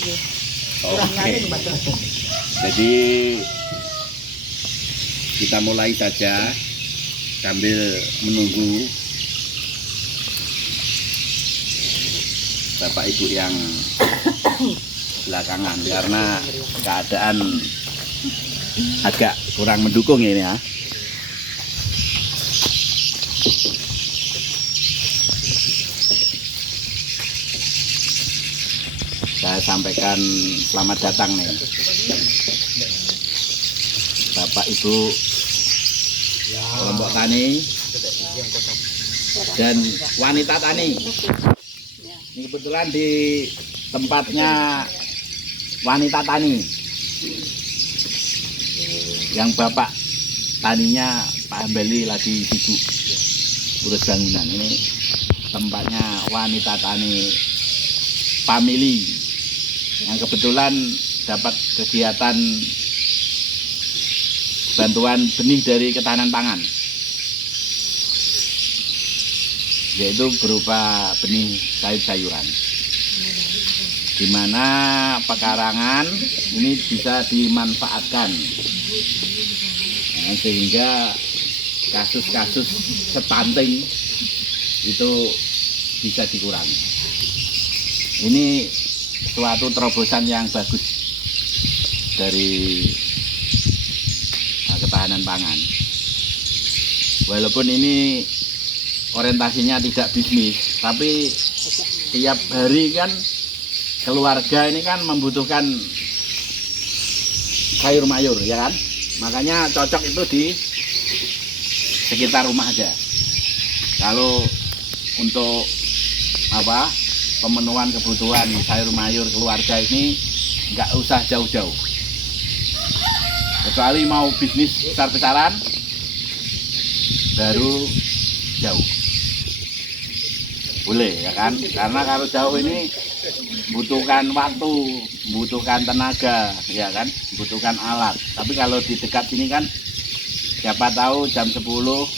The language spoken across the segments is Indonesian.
lagi. Oke. Jadi kita mulai saja sambil menunggu Bapak Ibu yang belakangan karena keadaan agak kurang mendukung ini ya. Saya sampaikan selamat datang nih Bapak Ibu kelompok tani dan wanita tani. Ini kebetulan di tempatnya wanita tani yang bapak taninya Pak Hambali lagi sibuk urus bangunan. Ini tempatnya wanita tani family yang kebetulan dapat kegiatan bantuan benih dari ketahanan pangan, yaitu berupa benih sayur-sayuran, di mana pekarangan ini bisa dimanfaatkan sehingga kasus-kasus stunting itu bisa dikurangi. Ini suatu terobosan yang bagus dari ketahanan pangan. Walaupun ini orientasinya tidak bisnis, tapi tiap hari kan keluarga ini kan membutuhkan sayur mayur, ya kan? Makanya cocok itu di sekitar rumah aja. Kalau untuk pemenuhan kebutuhan sayur mayur keluarga ini nggak usah jauh-jauh. Kecuali mau bisnis besar-besaran baru jauh. Boleh ya kan? Karena kalau jauh ini butuhkan waktu, butuhkan tenaga, ya kan? Butuhkan alat. Tapi kalau di dekat sini kan siapa tahu jam 10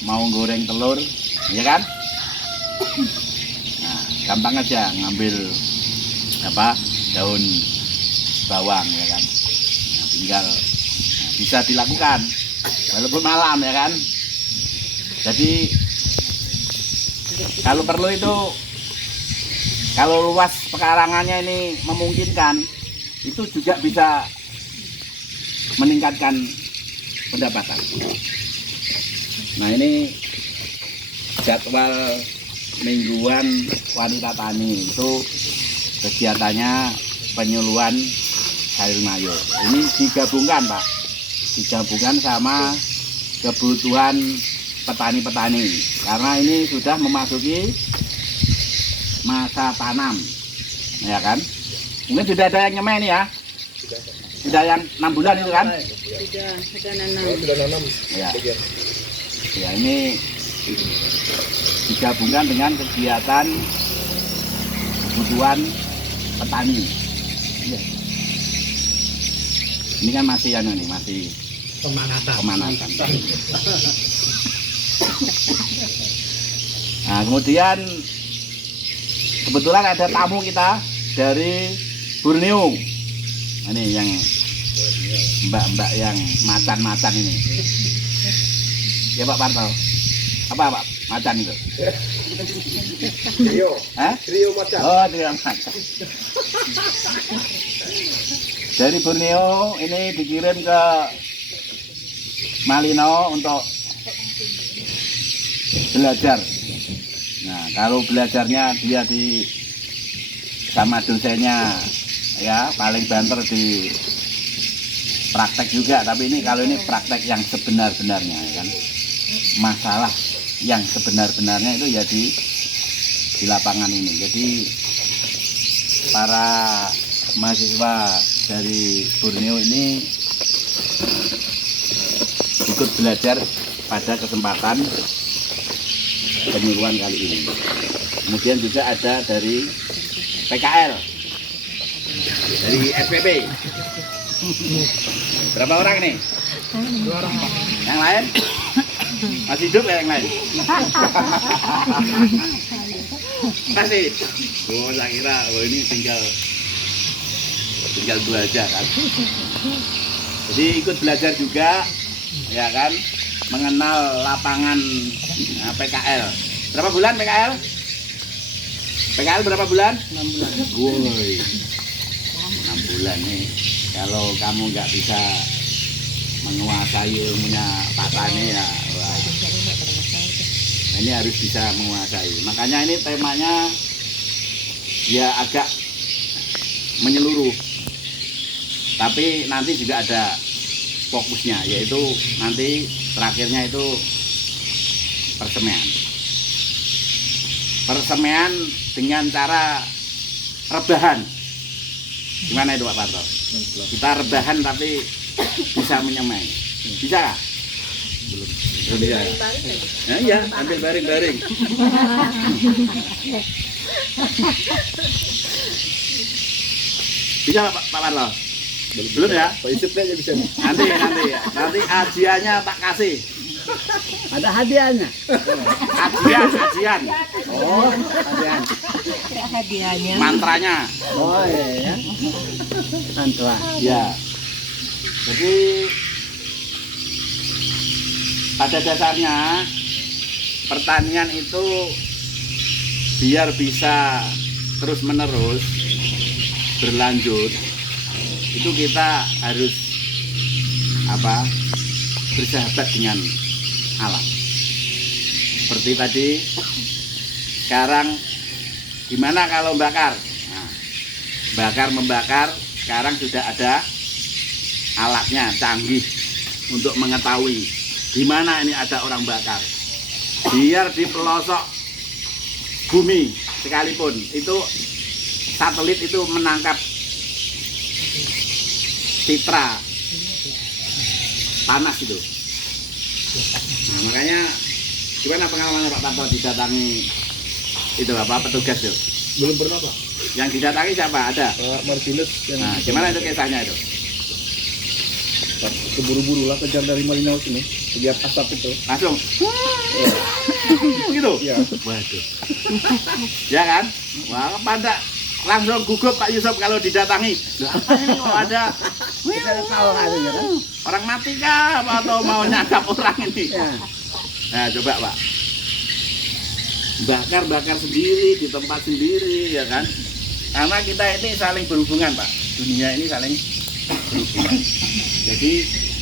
mau goreng telur, ya kan? Nah, gampang aja ngambil daun bawang, ya kan? Nah, tinggal bisa dilakukan walaupun malam, ya kan. Jadi kalau perlu itu, kalau luas pekarangannya ini memungkinkan, itu juga bisa meningkatkan pendapatan. Nah, ini jadwal mingguan wanita tani, itu kegiatannya penyuluhan sayur mayur. Ini digabungkan, Pak, digabungkan sama kebutuhan petani-petani, karena ini sudah memasuki masa tanam, ya kan? Ini sudah ada yang nyemai nih ya, sudah yang 6 bulan itu kan? Sudah nanam. Sudah nanam. Ya, ya ini digabungkan dengan kegiatan kebutuhan petani. Ya. Ini kan masih masih pemanasan. Nah, kemudian kebetulan ada tamu kita dari Borneo. Ini yang mbak-mbak yang macan-macan ini. Ya Pak Parto. Apa Pak macan itu? Trio. Hah? Trio macan. Oh, trio macan. Dari Borneo ini dikirim ke Malino untuk belajar. Nah, kalau belajarnya dia di sama dosennya, ya paling banter di praktek juga. Tapi ini kalau ini praktek yang sebenar-benarnya, ya kan? Masalah yang sebenar-benarnya itu ya di lapangan ini. Jadi para mahasiswa dari Borneo ini ikut belajar pada kesempatan penyuluhan kali ini. Kemudian juga ada dari PKL, dari SPP. Berapa orang nih? 2 orang, Pak. Yang lain? Masih hidup ya yang lain? Masih? Oh, saya kira ini tinggal tinggal 2 aja kan. Jadi ikut belajar juga, ya kan, mengenal lapangan PKL. Berapa bulan PKL? PKL berapa bulan? 6 bulan. Woi, 6 bulan nih. Kalau kamu nggak bisa menguasai ilmunya Pak Tani ya, wah, ini harus bisa menguasai. Makanya ini temanya ya agak menyeluruh, tapi nanti juga ada fokusnya, yaitu nanti terakhirnya itu persemaian dengan cara rebahan. Gimana itu Pak Parto? Kita rebahan tapi bisa menyemai. Bisa nggak? Belum bisa ya? Nah, iya, ambil baring-baring. Bisa Pak Parto? Belum ya? Pak Yusuf aja bisa. Nanti hadiahnya tak kasih. Ada hadiahnya. Ajian. Oh, hadiah. Hadiahnya. Mantranya. Oh iya ya. Mantra. Ya. Jadi pada dasarnya pertanian itu biar bisa terus menerus berlanjut, itu kita harus bersahabat dengan alam. Seperti tadi, sekarang gimana kalau bakar? Nah, membakar sekarang sudah ada alatnya, canggih untuk mengetahui di mana ini ada orang bakar. Biar di pelosok bumi sekalipun, itu satelit itu menangkap citra panas itu. Nah, makanya gimana pengalaman Pak Tanto didatangi itu petugas itu? Belum pernah Pak. Yang didatangi siapa? Ada? Pak Martinus. Nah, gimana itu kisahnya itu? Keburu-buru lah kejar dari Malinaus ini, lihat asap itu. Langsung gitu? Iya. Waduh. Ya kan? Wah, pada langsung gugup Pak Yusuf kalau didatangi. Lah, ini kok ada orang mati kah atau mau nyangkap orang ini? Ya. Nah, coba Pak. Bakar sendiri di tempat sendiri, ya kan? Karena kita ini saling berhubungan Pak. Dunia ini saling berhubungan. Jadi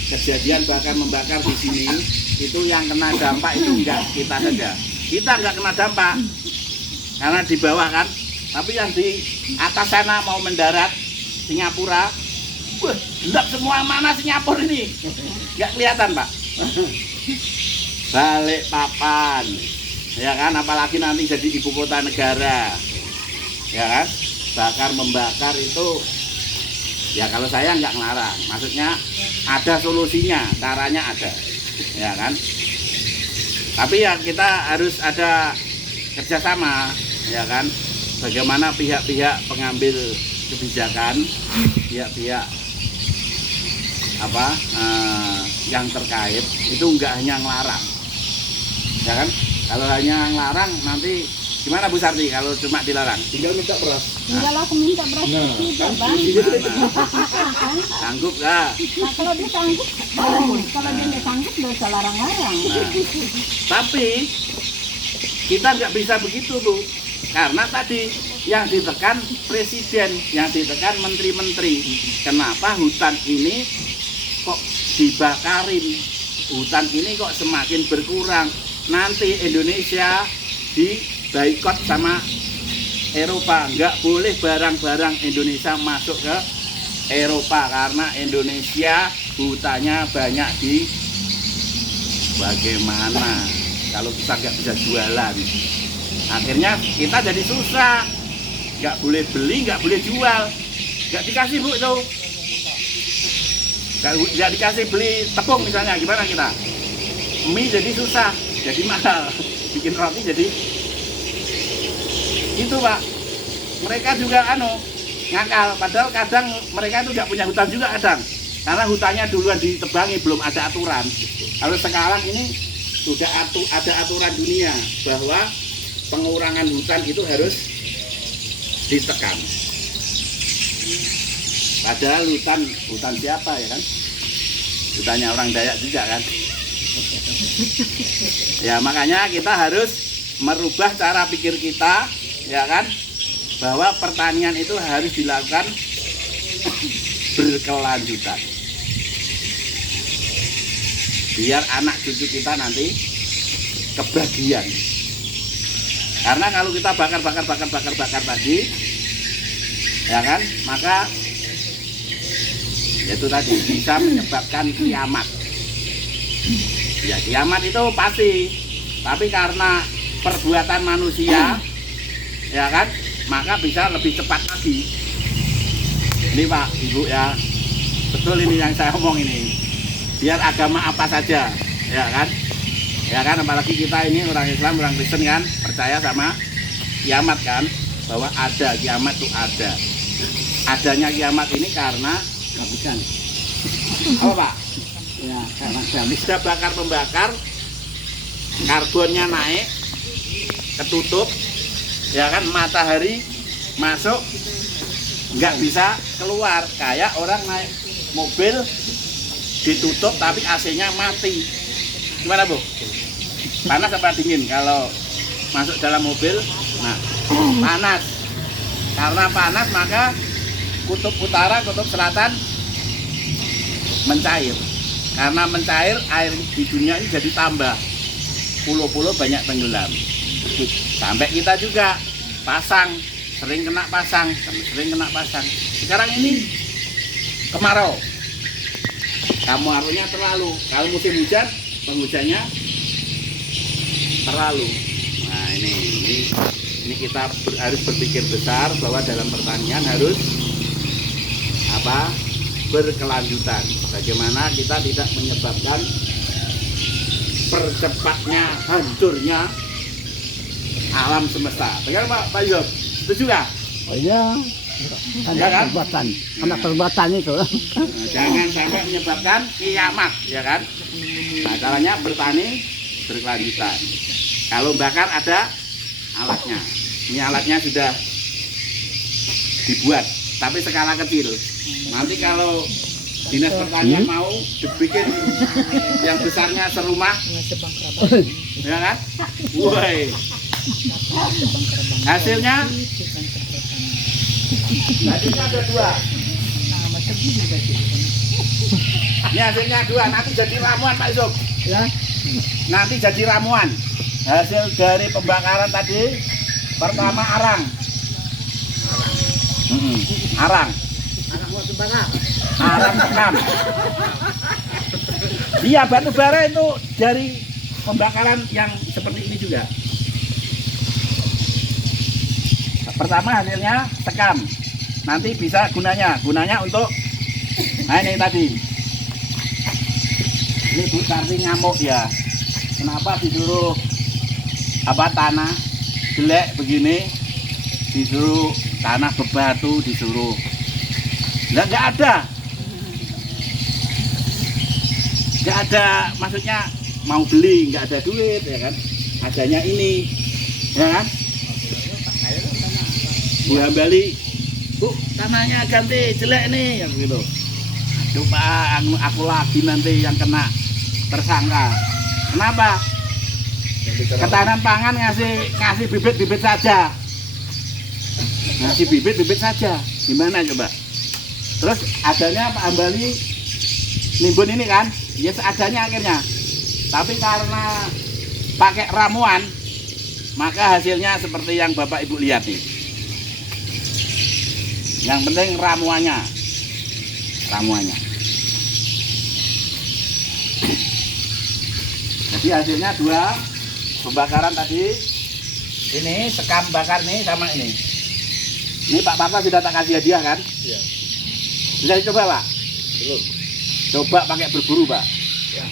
kejadian membakar di sini itu yang kena dampak itu enggak kita saja. Kita enggak kena dampak karena di bawah kan. Tapi yang di atas sana mau mendarat Singapura, wah, gelap semua. Mana Singapura ini? Enggak kelihatan Pak. Balik papan, ya kan? Apalagi nanti jadi ibu kota negara, ya kan? Membakar itu, ya kalau saya nggak ngelarang. Maksudnya ada solusinya, caranya ada, ya kan? Tapi ya kita harus ada kerjasama, ya kan? Bagaimana pihak-pihak pengambil kebijakan, pihak-pihak yang terkait itu nggak hanya ngelarang, ya kan? Kalau hanya ngelarang nanti gimana Bu Sarti kalau cuma dilarang? Tinggal minta beras. Tinggal aku minta beras juga Bang. Sanggup nggak? Nah, kalau dia sanggup, kalau dia nggak sanggup dosa larang-larang. Nah, tapi kita nggak bisa begitu Bu, karena tadi yang ditekan presiden, yang ditekan menteri-menteri. Kenapa hutan ini kok dibakarin? Hutan ini kok semakin berkurang? Nanti Indonesia diboikot sama Eropa, nggak boleh barang-barang Indonesia masuk ke Eropa karena Indonesia hutannya banyak di bagaimana kalau kita nggak bisa jualan, akhirnya kita jadi susah, nggak boleh beli, nggak boleh jual, nggak dikasih Bu itu, nggak dikasih beli tepung misalnya, gimana kita? Mie jadi susah, jadi mahal, bikin roti jadi itu Pak. Mereka juga ngakal, padahal kadang mereka itu nggak punya hutan juga kadang, karena hutannya duluan ditebangi, belum ada aturan. Kalau sekarang ini sudah ada aturan dunia bahwa pengurangan hutan itu harus ditekan. Padahal hutan siapa ya kan? Hutannya orang Dayak juga kan? Ya makanya kita harus merubah cara pikir kita, ya kan? Bahwa pertanian itu harus dilakukan berkelanjutan. Biar anak cucu kita nanti kebagian. Karena kalau kita bakar tadi, ya kan, maka itu tadi bisa menyebabkan kiamat. Ya kiamat itu pasti, tapi karena perbuatan manusia, ya kan, maka bisa lebih cepat lagi. Ini Pak, Ibu ya, betul ini yang saya omong ini. Biar agama apa saja, ya kan? Ya kan, apalagi kita ini orang Islam, orang Kristen kan, percaya sama kiamat kan, bahwa ada kiamat itu ada. Adanya kiamat ini karena Kehabisan. apa Pak? Ya, karena kehabis. Bisa bakar pembakar, karbonnya naik, ketutup, ya kan, matahari masuk, nggak bisa keluar. Kayak orang naik mobil ditutup tapi AC-nya mati. Gimana Bu? Panas apa dingin kalau masuk dalam mobil? Nah, panas. Karena panas maka kutub utara, kutub selatan mencair. Karena mencair, air di dunia ini jadi tambah. Pulau-pulau banyak tenggelam. Sampai kita juga sering kena pasang. Sekarang ini kemarau. Kemaraunya terlalu. Kalau musim hujan, penghujannya terlalu. Nah ini kita harus berpikir besar bahwa dalam pertanian harus berkelanjutan. Bagaimana kita tidak menyebabkan percepatnya hancurnya alam semesta. Benar Pak Yub? Setuju nggak? Oh iya. Ya kan? Anak perbuatan itu. Nah, jangan sampai menyebabkan kiamat, ya kan? Nah, caranya bertani berkelanjutan. Kalau bakar ada alatnya. Ini alatnya sudah dibuat, tapi skala kecil. Nanti kalau dinas pertanian mau dibikin yang besarnya serumah, ya kan? Woi, hasilnya ada 2. Ini hasilnya 2, nanti jadi ramuan Pak Yusuf. Ya. Nanti jadi ramuan. Hasil dari pembakaran tadi, pertama arang. Arang. Arang sekam. Iya, batu bara itu dari pembakaran yang seperti ini juga. Pertama hasilnya sekam. Nanti bisa gunanya untuk ini tadi. Ini Bu Karti ngamuk ya. Kenapa disuruh tanah jelek begini, disuruh tanah bebatu, disuruh nggak ada, maksudnya mau beli nggak ada duit, ya kan, adanya ini, ya kan. Bu Hambali, Bu tanahnya ganti jelek nih, yang gitu. Coba aku lagi nanti yang kena tersangka. Kenapa? Ketahanan pangan ngasih bibit saja. Ngasih bibit saja. Gimana coba? Terus adanya Pak Hambali nimbun ini kan, ya seadanya akhirnya. Tapi karena pakai ramuan, maka hasilnya seperti yang Bapak Ibu lihat nih. Yang penting ramuannya. Jadi hasilnya 2 pembakaran tadi. Ini sekam bakar nih sama ini. Ini Pak Papa sudah tak kasih hadiah kan? Iya. Bisa dicoba Pak? Belum. Coba pakai berburu Pak. Ya.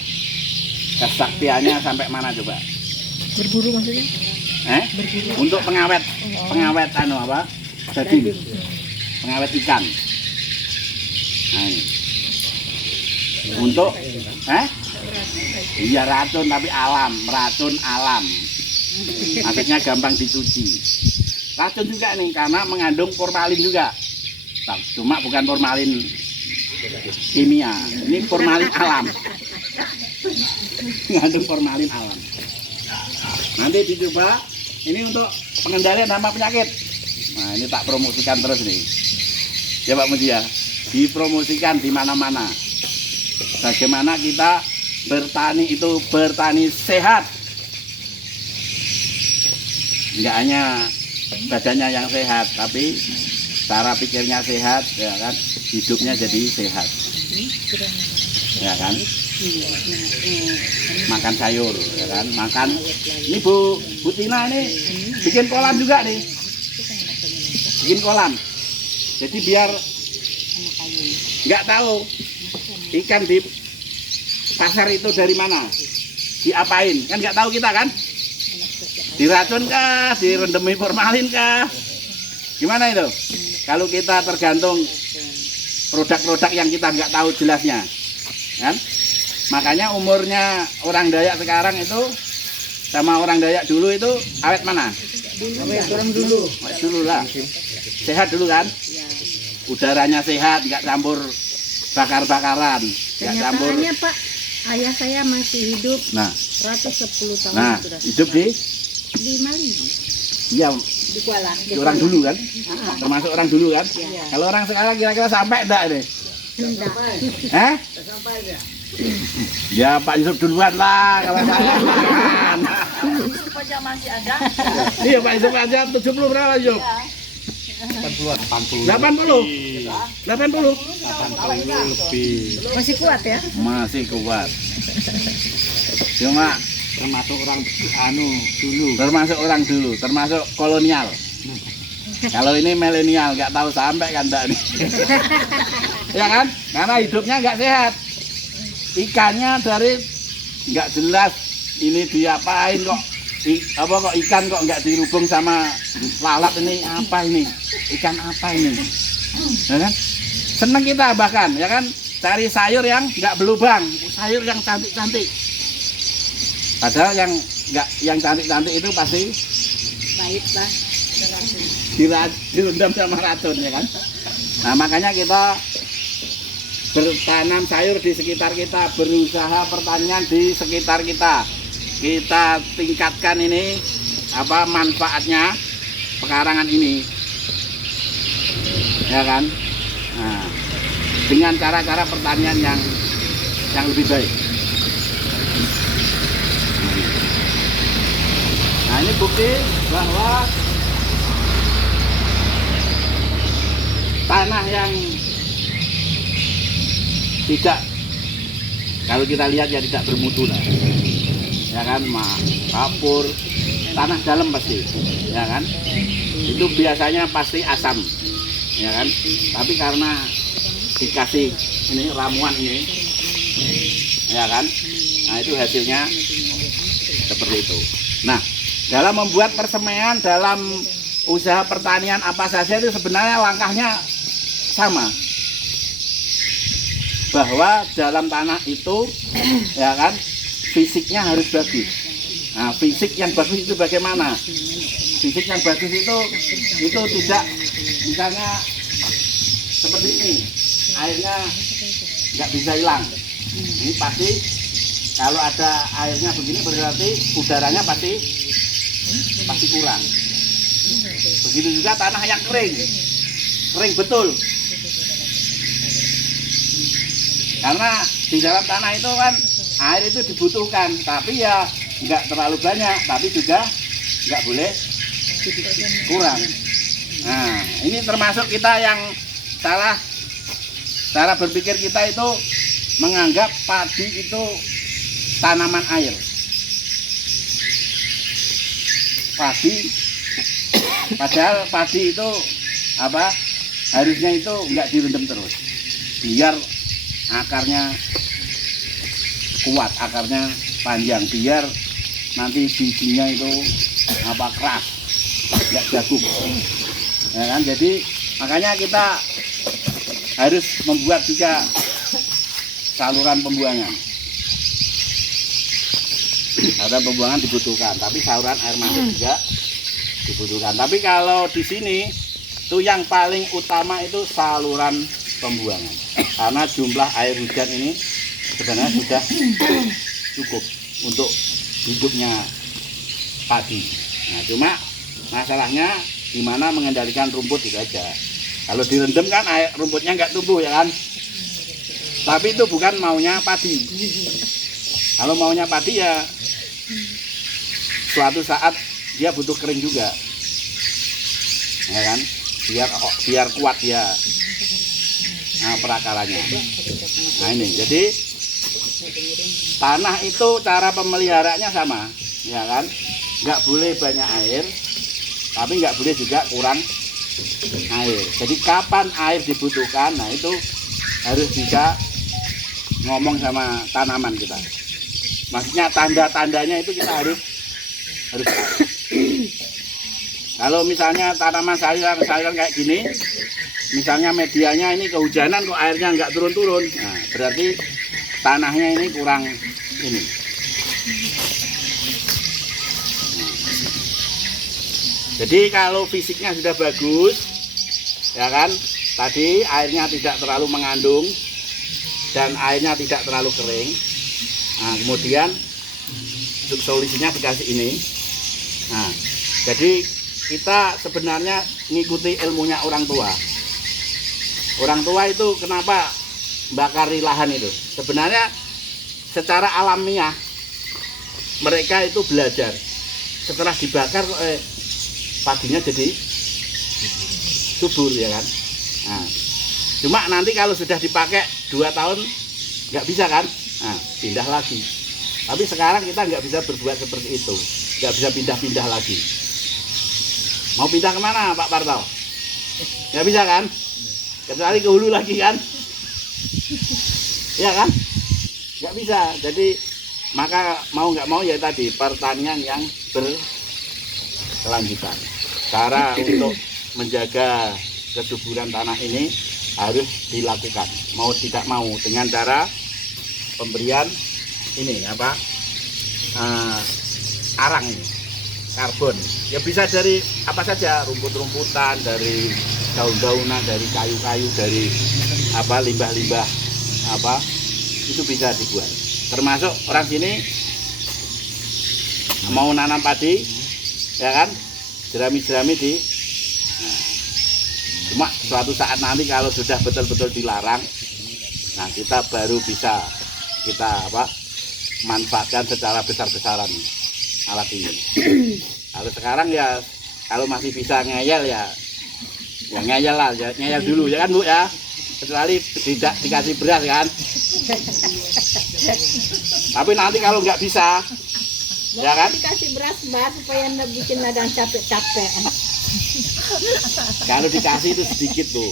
Kesaktiannya sampai mana coba? Berburu maksudnya? Berburu. Untuk pengawet daging. Pengawet ikan. Nah, ini. Untuk iya racun tapi racun alam. Maksudnya gampang dicuci. Racun juga nih karena mengandung formalin juga. Cuma bukan formalin kimia, ini formalin alam. Mengandung formalin alam. Nanti dicoba ini untuk pengendalian hama penyakit. Nah, ini tak promosikan terus nih. Ya Pak Muji ya, dipromosikan di mana-mana. Bagaimana kita bertani itu bertani sehat. Enggak hanya badannya yang sehat, tapi cara pikirnya sehat, ya kan, hidupnya jadi sehat, ya kan, makan sayur, ya kan, makan. Ini Bu Tina ini bikin kolam juga nih, bikin kolam. Jadi biar nggak tahu ikan di pasar itu dari mana, diapain, kan nggak tahu kita kan, diracun kah, direndemi formalin kah, gimana itu? Kalau kita tergantung produk-produk yang kita nggak tahu jelasnya, kan? Makanya umurnya orang Dayak sekarang itu sama orang Dayak dulu itu awet mana? Awet orang dulu. Awet dulu lah, sehat dulu kan? Udaranya sehat, nggak campur bakar-bakaran, nggak campur. Kenyataannya Pak, ayah saya masih hidup Nah, 110 tahun nah sudah. hidup Di Malaysia. iya Di Kuala. orang dulu kan, termasuk orang dulu kan. Iya. Kalau orang sekarang kira-kira sampai enggak ini? Enggak. Eh? Ya Pak Yusuf duluan lah kalau saya. Yusuf aja masih ada. Iya Pak Yusuf aja 70 berapa Yusuf? 80. 80 Lebih. Masih kuat ya? masih kuat. Cuma Termasuk orang dulu. termasuk orang dulu, termasuk kolonial. Kalau ini milenial nggak tahu sampai kan enggak nih. Ya kan? Karena hidupnya nggak sehat. Ikannya dari nggak jelas ini diapain kok. Kok ikan kok nggak dirubung sama lalat ini apa ini? Ikan apa ini? Ya kan? Seneng kita bahkan ya kan cari sayur yang nggak berlubang, sayur yang cantik-cantik. Padahal yang cantik-cantik itu pasti Baik lah. direndam sama racun ya kan. Nah makanya kita bertanam sayur di sekitar kita, berusaha pertanian di sekitar kita. Kita tingkatkan ini apa manfaatnya pekarangan ini, ya kan? Nah, dengan cara-cara pertanian yang lebih baik. Nah ini bukti bahwa tanah yang tidak, kalau kita lihat ya tidak bermutu lah, ya kan, kapur, tanah dalam pasti, ya kan, itu biasanya pasti asam, ya kan, tapi karena dikasih ini ramuan ini, ya kan, nah itu hasilnya seperti itu. Nah dalam membuat persemaian, dalam usaha pertanian apa saja itu sebenarnya langkahnya sama, bahwa dalam tanah itu ya kan fisiknya harus bagus. Nah fisik yang bagus itu bagaimana? Fisik yang bagus itu tidak misalnya seperti ini, airnya nggak bisa hilang. Ini pasti kalau ada airnya begini berarti udaranya pasti kurang. Begitu juga tanah yang kering betul. Karena di dalam tanah itu kan air itu dibutuhkan, tapi ya nggak terlalu banyak, tapi juga nggak boleh kurang. Nah, ini termasuk kita yang salah, cara berpikir kita itu menganggap padi itu tanaman air. Padahal padi itu apa? Harusnya itu nggak direndam terus, biar akarnya kuat, akarnya panjang, biar nanti bijinya itu apa keras, nggak jagung, ya kan? Jadi makanya kita harus membuat juga saluran pembuangan. Saluran pembuangan dibutuhkan, tapi saluran air masuk juga dibutuhkan. Tapi kalau di sini itu yang paling utama itu saluran pembuangan. Karena jumlah air hujan ini sebenarnya sudah cukup untuk hidupnya padi. Nah, cuma masalahnya gimana mengendalikan rumput itu aja. Kalau direndam kan air rumputnya nggak tumbuh ya kan. Tapi itu bukan maunya padi. Kalau maunya padi ya suatu saat dia butuh kering juga, ya kan? Biar kuat ya. Nah, perakarannya. Nah ini, jadi tanah itu cara pemeliharaannya sama, ya kan? Nggak boleh banyak air, tapi nggak boleh juga kurang air. Jadi kapan air dibutuhkan, nah itu harus bisa ngomong sama tanaman kita. Maksudnya tanda-tandanya itu kita harus tahu. Kalau misalnya tanaman sayuran kayak gini, misalnya medianya ini kehujanan kok airnya nggak turun-turun, nah berarti tanahnya ini kurang ini. Jadi kalau fisiknya sudah bagus, ya kan, tadi airnya tidak terlalu mengandung dan airnya tidak terlalu kering. Nah, kemudian solusinya dikasih ini. Nah, jadi kita sebenarnya ngikuti ilmunya orang tua. Orang tua itu kenapa bakari lahan itu? Sebenarnya secara alamiah mereka itu belajar. Setelah dibakar padinya jadi subur ya kan. Nah, cuma nanti kalau sudah dipakai 2 tahun nggak bisa kan, nah, pindah lagi. Tapi sekarang kita nggak bisa berbuat seperti itu, nggak bisa pindah-pindah lagi. Mau pindah kemana Pak Parto? Nggak bisa kan, kecuali ke hulu lagi kan, ya kan, nggak bisa. Jadi maka mau nggak mau ya tadi pertanian yang berkelanjutan. Cara untuk menjaga kesuburan tanah ini harus dilakukan, mau tidak mau, dengan cara pemberian ini apa, arang ini, karbon. Ya bisa dari apa saja, rumput-rumputan, dari daun-daunan, dari kayu-kayu, dari apa limbah-limbah apa, itu bisa dibuat. Termasuk orang sini mau nanam padi, ya kan, jerami-jerami di. Cuma suatu saat nanti kalau sudah betul-betul dilarang, nah kita baru bisa kita apa, manfaatkan secara besar-besaran alat ini. Kalau sekarang ya kalau masih bisa ngeyel ya ngeyel lah, ya ngeyel dulu ya kan Bu ya, kecuali tidak dikasih beras kan. Tapi nanti kalau nggak bisa, ya kan, Dikasih beras Mbak supaya nggak bikin ladang capek-capek. kalau dikasih itu sedikit Bu.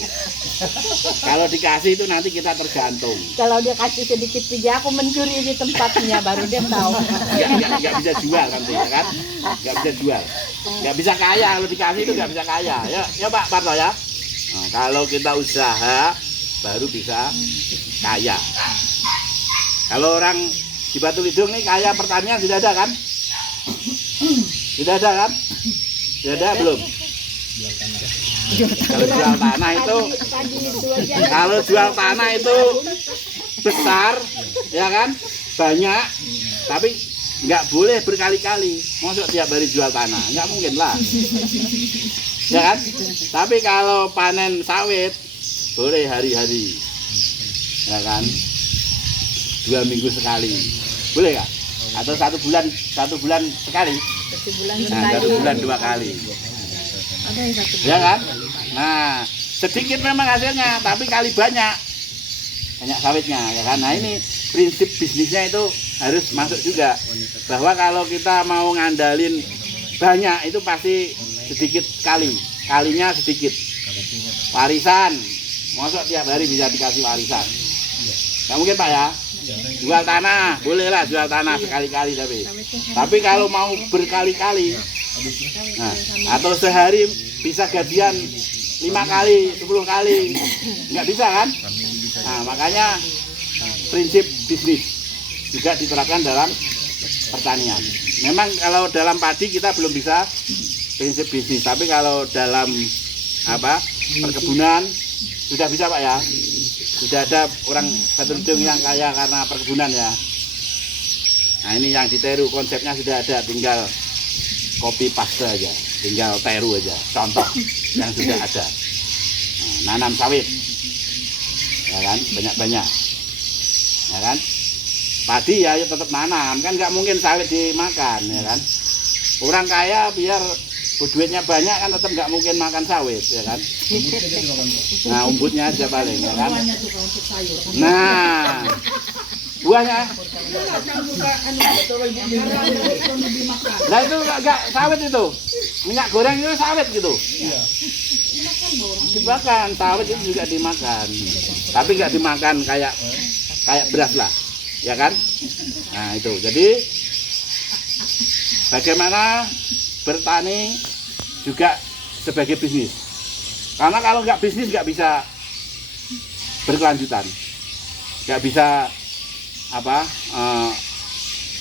Kalau dikasih itu nanti kita tergantung. Kalau dia kasih sedikit saja, aku mencuri di tempatnya, baru dia tahu. Nggak bisa jual nanti ya kan, nggak bisa jual, nggak bisa kaya. Kalau dikasih itu nggak bisa kaya ya Pak Parto ya. Nah, kalau kita usaha baru bisa kaya. Kalau orang di Batu Lidung nih kaya pertanian sudah ada kan, sudah ada kan, sudah ada belum? Kalau jual tanah itu, kalau jual tanah itu besar, ya kan, banyak, tapi nggak boleh berkali-kali. Maksud tiap hari jual tanah, nggak mungkin lah, ya kan. Tapi kalau panen sawit boleh hari-hari, ya kan, 2 minggu sekali, boleh nggak? Atau 1 bulan sekali? 1 bulan Nah, 1 bulan 2 kali. Ada yang 1 bulan. Ya kan? Nah, sedikit memang hasilnya, tapi kali banyak sawitnya, ya kan? Nah, ini prinsip bisnisnya itu harus masuk juga, bahwa kalau kita mau ngandalin banyak itu pasti sedikit kalinya sedikit. Warisan, masuk tiap hari bisa dikasih warisan. Nggak mungkin Pak ya? Jual tanah, bolehlah jual tanah sekali-kali, tapi kalau mau berkali-kali, nah, atau sehari bisa gajian 5 kali, 10 kali, nggak bisa kan? Nah, makanya prinsip bisnis juga diterapkan dalam pertanian. Memang kalau dalam padi kita belum bisa prinsip bisnis, tapi kalau dalam perkebunan sudah bisa Pak ya. Sudah ada orang Batu yang kaya karena perkebunan ya. Nah ini yang ditiru konsepnya sudah ada, tinggal copy paste aja, tinggal tiru aja, contoh yang sudah ada. Nah, nanam sawit, ya kan, banyak-banyak, ya kan. Padi ya tetap nanam, kan nggak mungkin sawit dimakan, ya kan. Orang kaya biar duitnya banyak kan tetap nggak mungkin makan sawit, ya kan. Nah umbutnya aja paling, ya kan. Nah buahnya, nah itu nggak sawit itu, minyak goreng itu sawit gitu. Dimakan, sawit itu juga dimakan, tapi nggak dimakan kayak beras lah, ya kan. Nah itu, jadi bagaimana bertani juga sebagai bisnis, karena kalau nggak bisnis nggak bisa berkelanjutan, nggak bisa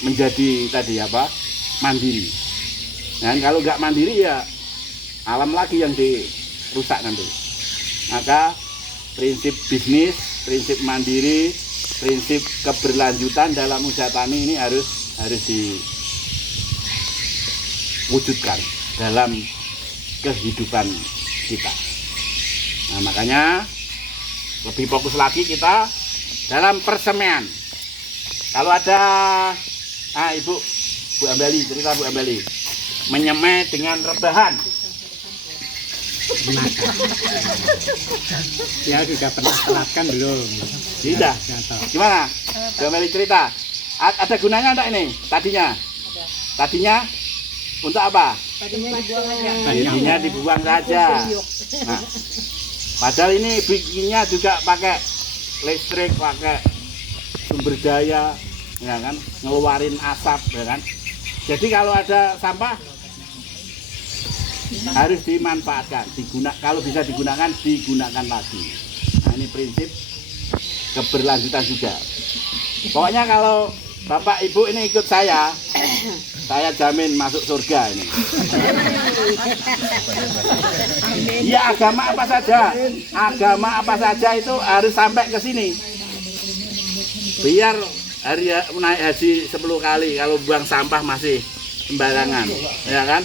menjadi tadi mandiri. Dan kalau nggak mandiri ya alam lagi yang dirusak nanti. Maka prinsip bisnis, prinsip mandiri, prinsip keberlanjutan dalam usaha tani ini harus diwujudkan dalam kehidupan kita. Nah makanya lebih fokus lagi kita dalam persemaian. Kalau ada Bu Ambeli, cerita Bu Ambeli menyemai dengan rebahan. Ya juga pernah terapkan belum? Tidak. Gimana? Bu Ambeli cerita. Ada gunanya enggak ini? Tadinya untuk apa? Tadinya dibuang saja. Nah, padahal ini bikinnya juga pakai listrik, pakai sumber daya, ya kan, ngeluarin asap, ya kan. Jadi kalau ada sampah harus dimanfaatkan, kalau bisa digunakan lagi. Nah ini prinsip keberlanjutan juga. Pokoknya kalau Bapak Ibu ini ikut saya jamin masuk surga ini. Ya agama apa saja itu harus sampai ke sini. Biar naik haji 10 kali kalau buang sampah masih sembarangan, ya kan?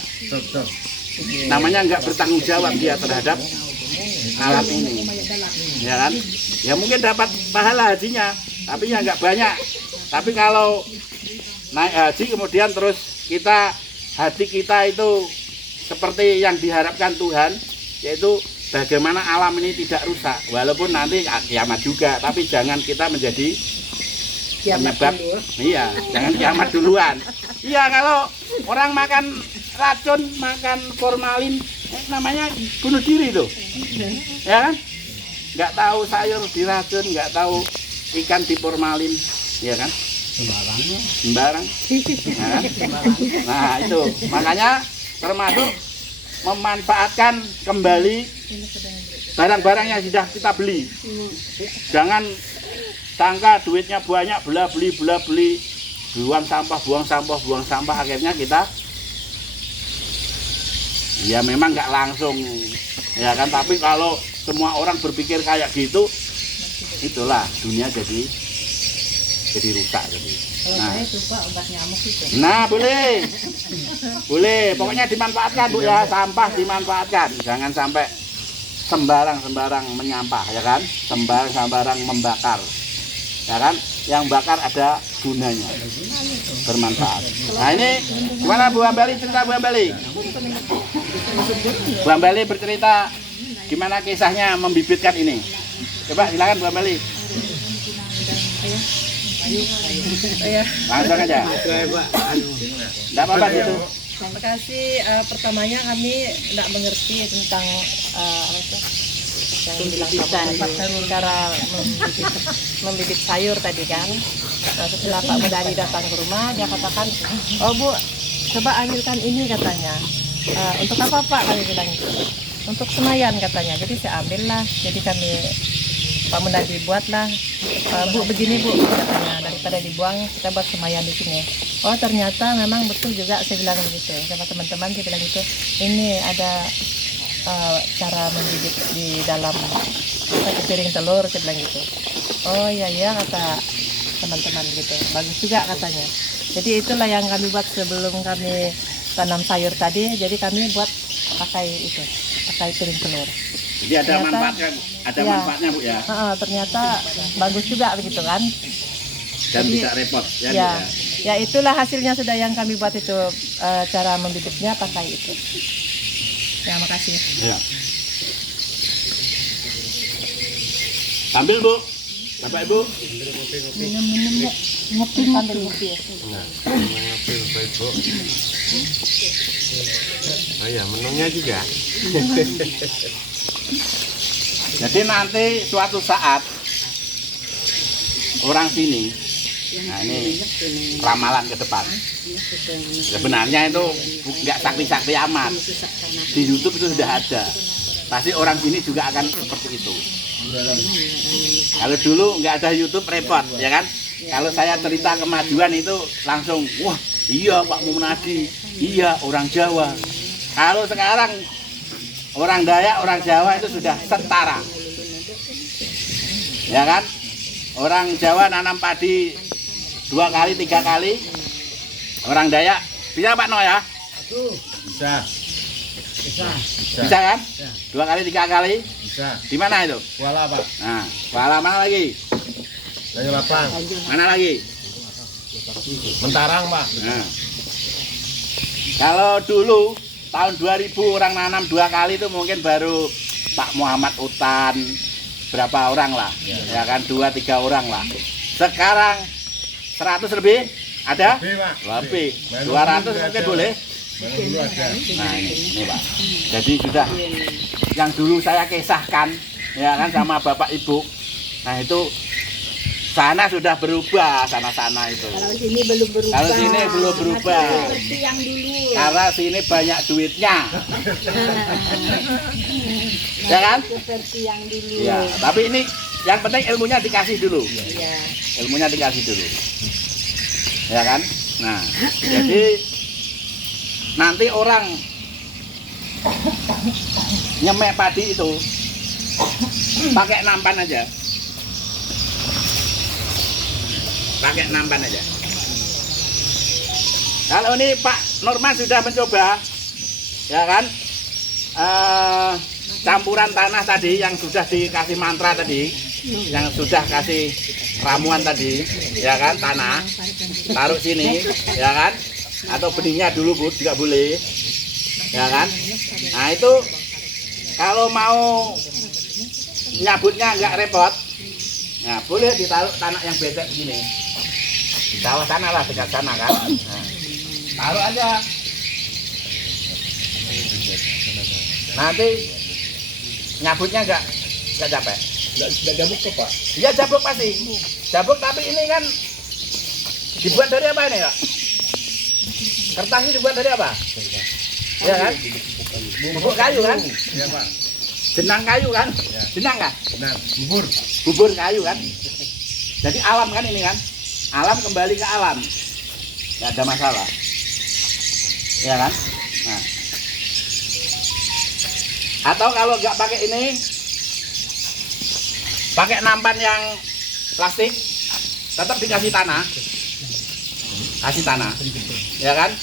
Namanya nggak bertanggung jawab dia terhadap alam ini, ya kan? Ya mungkin dapat pahala hajinya, tapi ya nggak banyak. Tapi kalau naik haji kemudian terus hati kita itu seperti yang diharapkan Tuhan, yaitu bagaimana alam ini tidak rusak, walaupun nanti kiamat juga, tapi jangan kita menjadi penyebab. Iya, jangan kiamat duluan. Iya, kalau orang makan racun, makan formalin, namanya bunuh diri tuh, ya kan? Nggak tahu sayur diracun, nggak tahu ikan diformalin, ya kan? Sembarang. Nah itu makanya termasuk memanfaatkan kembali barang-barang yang sudah kita beli. Jangan sangka duitnya banyak, beli, buang sampah, akhirnya kita ya memang nggak langsung, ya kan, tapi kalau semua orang berpikir kayak gitu, itulah dunia jadi rusak gitu. Nah boleh, pokoknya dimanfaatkan Bu ya, sampah dimanfaatkan, jangan sampai sembarang menyampah, ya kan, sembarang membakar, ya kan, yang bakar ada gunanya, bermanfaat. Nah ini gimana Bu Ambeli, cerita Bu Ambeli. Bu Ambeli bercerita gimana kisahnya membibitkan ini. Coba silakan Bu Ambeli. Langsung aja. Enggak apa-apa gitu. Terima kasih. Pertamanya kami tidak mengerti tentang yang bilang cara membibit sayur tadi kan. Setelah Pak Mudari datang ke rumah, dia katakan, oh Bu, coba ambilkan ini katanya. Untuk apa Pak? Kami bilang itu. Untuk semayan katanya. Jadi saya ambillah. Jadi kami Pak Mudari buatlah. Bu begini Bu katanya, daripada dibuang kita buat semayan di sini. Oh ternyata memang betul juga, saya bilang begitu sama teman-teman, saya bilang gitu. Ini ada cara membibit di dalam satu piring telur, saya bilang gitu. Oh iya ya, kata teman-teman gitu, bagus juga katanya. Jadi itulah yang kami buat sebelum kami tanam sayur tadi. Jadi kami buat pakai piring telur. Jadi ada Ternyata, manfaatnya, ada ya, manfaatnya Bu ya. Ternyata bagus juga begitu kan. Dan Jadi, tidak repot ya, Bu, ya, ya itulah hasilnya sudah yang kami buat itu, cara membibitnya pakai itu. Ya, makasih. Ya. Sambil Bu, Bapak Ibu. Minum-minum deh. Ngopi Sambil ngopi ya. Nah, ngopi Bapak Ibu. Oh ya, menunya juga. Jadi nanti suatu saat orang sini, nah ini ramalan ke depan. Sebenarnya itu nggak sakti-sakti amat. Di YouTube itu sudah ada. Pasti orang sini juga akan seperti itu. Kalau dulu nggak ada YouTube repot, ya kan? Kalau saya cerita kemajuan itu langsung, wah iya Pak Mumunadi, iya orang Jawa. Kalau sekarang orang Dayak, orang Jawa itu sudah setara, ya kan? Orang Jawa nanam padi 2 kali, 3 kali. Orang Dayak bisa Pak No ya? Bisa. Bisa kan? 2 kali, 3 kali. Bisa. Di mana itu? Kuala Pak. Nah, Kuala mana lagi? Tanjung Lapang. Mana lagi? Mentarang Pak. Nah. Kalau dulu tahun 2000 orang nanam 2 kali itu mungkin baru Pak Muhammad Utan, berapa orang lah, ya kan 2-3 orang lah. Sekarang 100 lebih ada? Lebih, Pak. Lebih. 200 mungkin boleh. Mana dulu ada. Nah ini Pak. Jadi sudah yang dulu saya kisahkan, ya kan sama Bapak Ibu. Nah itu sana sudah berubah, sana itu. Kalau sini belum berubah. Kalau sini belum berubah. Seperti yang dulu. Karena sini banyak duitnya. Ya kan? Seperti yang dulu. Ya, tapi ini yang penting ilmunya dikasih dulu. Iya. Ilmunya dikasih dulu. Ya kan? Nah, jadi nanti orang nyemek padi itu pakai nampan aja. Pakai nampan aja. Kalau ini Pak Norman sudah mencoba, ya kan, campuran tanah tadi yang sudah dikasih mantra tadi, yang sudah kasih ramuan tadi, ya kan, tanah, taruh sini, ya kan, atau benihnya dulu Bu juga boleh, ya kan. Nah itu kalau mau nyabutnya nggak repot, nah boleh ditaruh tanah yang becek begini. Di bawah sana lah, dekat sana kan. Nah, taruh aja. Nanti nyabutnya nggak capek. Nggak jabuk kok Pak. Iya jabuk pasti. Jabuk tapi ini kan dibuat dari apa ini ya? Kertas ini dibuat dari apa? Iya kan? Bubuk kayu kan? Iya Pak. Jenang kayu kan? Jenang kan? Benar. Bubur. Bubur kayu kan? Jadi alam kan ini kan? Alam kembali ke alam, nggak ada masalah, ya kan? Nah, atau kalau nggak pakai ini, pakai nampan yang plastik, tetap dikasih tanah, kasih tanah, ya kan?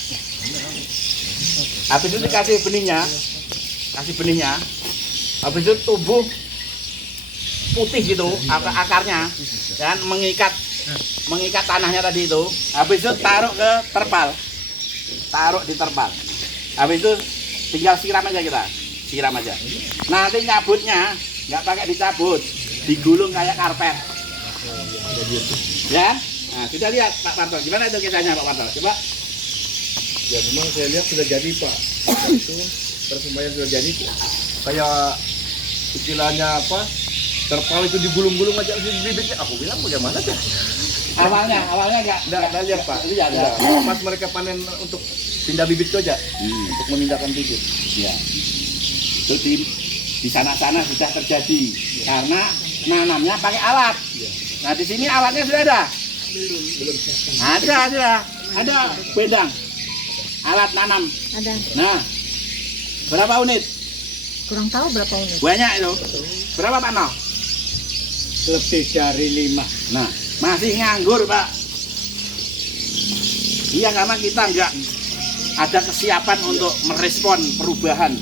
Habis itu dikasih benihnya, habis itu tumbuh putih gitu, akarnya, dan mengikat tanahnya tadi itu. Habis itu taruh ke terpal, taruh di terpal. Habis itu tinggal siram aja kita, siram aja. Nanti nyabutnya nggak pakai dicabut, digulung kayak karpet, ya? Nah sudah lihat Pak Parto, gimana itu kisahnya Pak Parto? Coba. Ya memang saya lihat sudah jadi Pak. Itu persembahyan sudah jadi. Kayak istilahnya apa? Terpal itu digulung-gulung aja bibitnya. Aku bilang bagaimana sih? Awalnya Nggak ada lihat Pak. itu ya ada. Pas mereka panen untuk pindah bibit itu aja. Untuk memindahkan bibit. Ya. Itu di sana-sana sudah terjadi karena nanamnya pakai alat. Nah di sini alatnya sudah ada. Belum. Ada bedang. Alat nanam. Ada. Nah, berapa unit? Kurang tahu berapa unit. Banyak itu. Berapa Pak No? Lebih dari 5. Nah, masih nganggur Pak. Iya, karena kita nggak ada kesiapan untuk merespon perubahan.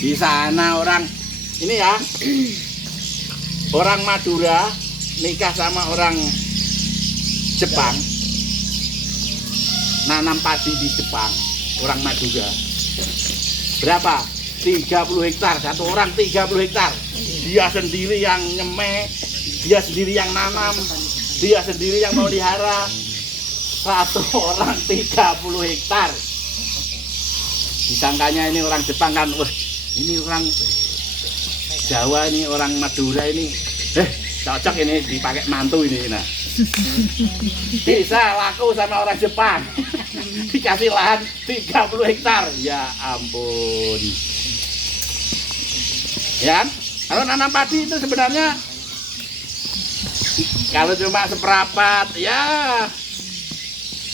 Di sana orang, ini ya, orang Madura nikah sama orang Jepang, nanam padi di Jepang, orang Madura. Berapa? 30 hektar, satu orang 30 hektar. Dia sendiri yang nyemeh, dia sendiri yang nanam, dia sendiri yang melihara. Satu orang 30 hektar. Disangkanya ini orang Jepang kan, wah ini orang Jawa, ini orang Madura ini, cocok ini dipakai mantu ini. Nah, bisa laku sama orang Jepang. Dikasih lahan 30 hektar, ya ampun. Ya kan? Kalau nanam padi itu sebenarnya kalau cuma seperempat, ya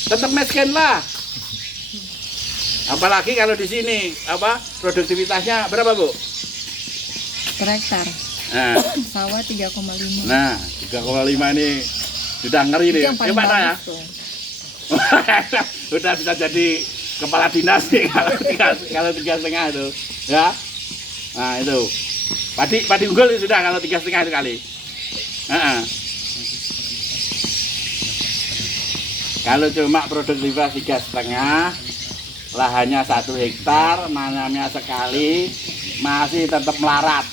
tetap miskin lah. Apalagi kalau di sini produktivitasnya berapa Bu? Per hektar. Nah, Sawah 3,5. nah 3,5 ini sudah ngeri nih. Itu yang paling Gimana ya? bagus tuh. Udah bisa jadi kepala dinas nih kalau 3,5 itu, ya. Nah itu padi unggul itu sudah kalau 3,5 itu kali. Kalau cuma produktivitas 3,5, lahannya 1 hektar, nanamnya sekali, masih tetap melarat,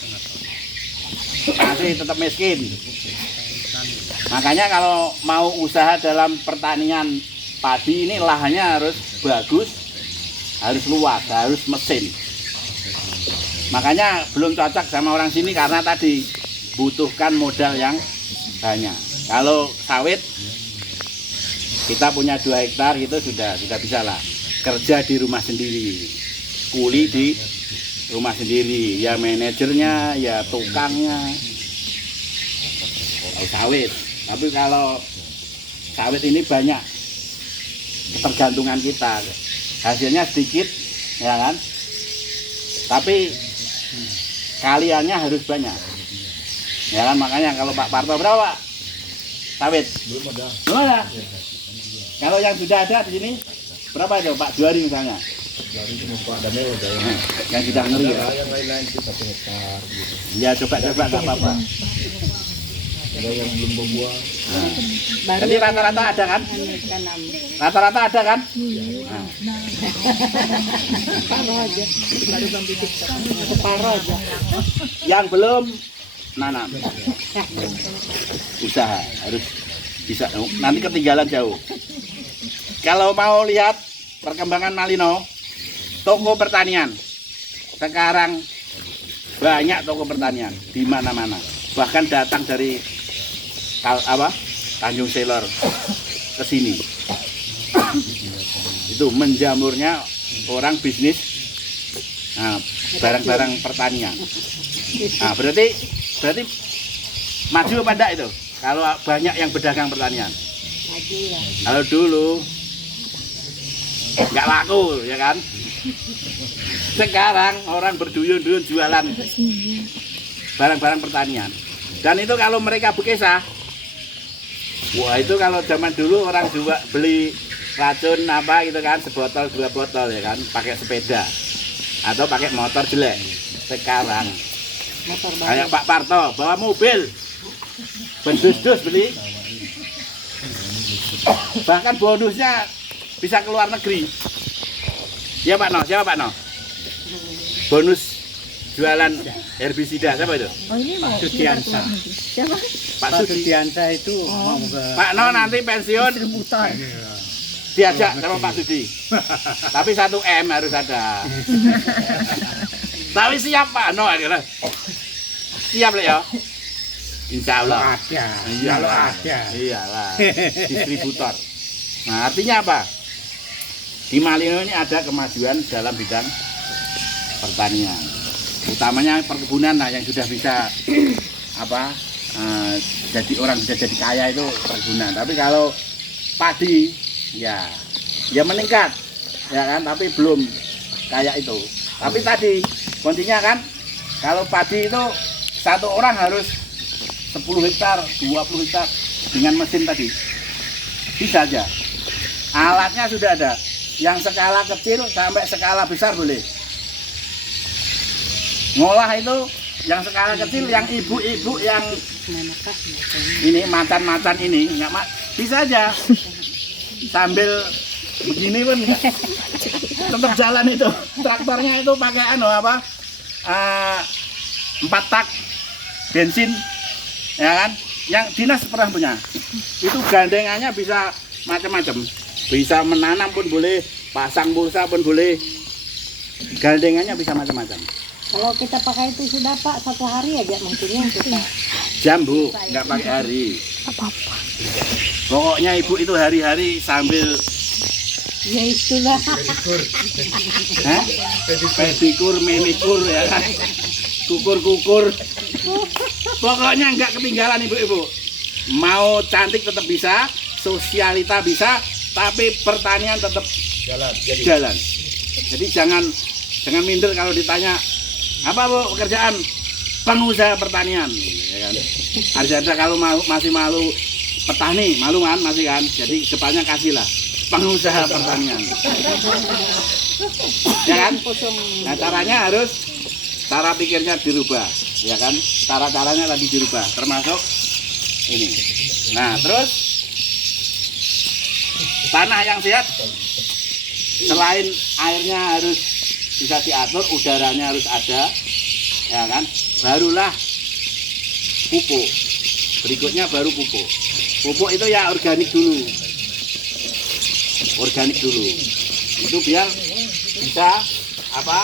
masih tetap miskin. Makanya kalau mau usaha dalam pertanian padi ini lahannya harus bagus, harus luas, harus mesin. Makanya belum cocok sama orang sini karena tadi butuhkan modal yang banyak. Kalau sawit kita punya 2 hektar gitu sudah bisa lah kerja di rumah sendiri, kuli di rumah sendiri, ya manajernya, ya tukangnya, sawit. Tapi kalau sawit ini banyak ketergantungan kita, hasilnya sedikit, ya kan? Tapi kaliannya harus banyak, ya kan? Makanya kalau Pak Parto berapa sawit? Belum ada. Belum ada. Kalau yang sudah ada di sini berapa itu Pak Juari misalnya? Dari cuma Pak Damel ada Yang sudah ngeri ya? yang lain-lain itu 1 hektar gitu. Ya coba-coba nggak apa-apa. Ada yang belum berbuah. Nah. Jadi rata-rata ada kan? Rata-rata ada kan? Nah. Separuh aja. Baru belum bibit. Separuh aja. Yang belum nanam, usaha harus bisa. Nanti ketinggalan jauh. Kalau mau lihat perkembangan Malino, toko pertanian sekarang banyak toko pertanian di mana-mana. Bahkan datang dari Tanjung Selor ke sini. Itu menjamurnya orang bisnis barang-barang pertanian. Nah, berarti maju apa enggak itu? Kalau banyak yang berdagang pertanian. Maju lah. Kalau dulu nggak laku, ya kan? Sekarang orang berduyun-duyun jualan barang-barang pertanian. Dan itu kalau mereka bekesah, wah itu kalau zaman dulu orang juga beli racun apa gitu kan, sebotol 2 botol ya kan, pakai sepeda atau pakai motor jelek. Sekarang Motor baru. kayak Pak Parto bawa mobil, berdus-dus beli, bahkan bonusnya bisa keluar negeri. Ya Pak No, siapa Pak No? Bonus jualan herbisida siapa itu? Oh ini mau Sudiansa. siapa? Pak Pak Sudi. Sudiansa itu mau ke Pak No nanti pensiun Distributor. diajak sama Pak Sudi. Tapi 1 M harus ada. Tapi siap Pak No akhirnya. Siap lah ya. Insya Allah. ada. Iya, Kalau ada. Iyalah. Distributor. Nah, artinya apa? Di Malino ini ada kemajuan dalam bidang pertanian. Utamanya perkebunan lah yang sudah bisa jadi orang bisa jadi kaya itu perkebunan. Tapi kalau padi ya meningkat, ya kan? Tapi belum kayak itu. Tapi tadi kuncinya kan Kalau padi itu satu orang harus 10 hektar, 20 hektar dengan mesin tadi. Bisa aja. Alatnya sudah ada. Yang skala kecil sampai skala besar boleh. Ngolah itu yang skala kecil, yang ibu-ibu yang ini macan-macan ini nggak bisa aja. Sambil begini pun tetap jalan itu. Traktornya itu pakai apa? 4 tak bensin, ya kan? Yang dinas pernah punya. Itu gandengannya bisa macam-macam. Bisa menanam pun boleh, pasang bursa pun boleh. Gandengannya bisa macam-macam. Kalau kita pakai itu sudah Pak, 1 hari aja mungkinnya kita. Jam Bu, nggak pakai hari. Apa-apa. Pokoknya ibu itu hari-hari sambil Ya itulah. pedikur, menikur ya kan. Kukur-kukur. Pokoknya nggak ketinggalan ibu-ibu. Mau cantik tetap bisa, sosialita bisa, tapi pertanian tetap jalan. Jadi jangan minder kalau ditanya apa Bu pekerjaan, pengusaha pertanian, ya kan. Ada kalau masih malu petani, malu kan masih kan. Jadi depannya kasihlah pengusaha pertanian. Ya kan? Nah, caranya harus cara pikirnya dirubah, ya kan? Cara-caranya tadi dirubah, termasuk ini. Nah, terus tanah yang sehat selain airnya harus bisa diatur, udaranya harus ada, ya kan? Barulah pupuk. Berikutnya baru pupuk. Pupuk itu ya organik dulu. Organik dulu. Itu biar bisa apa?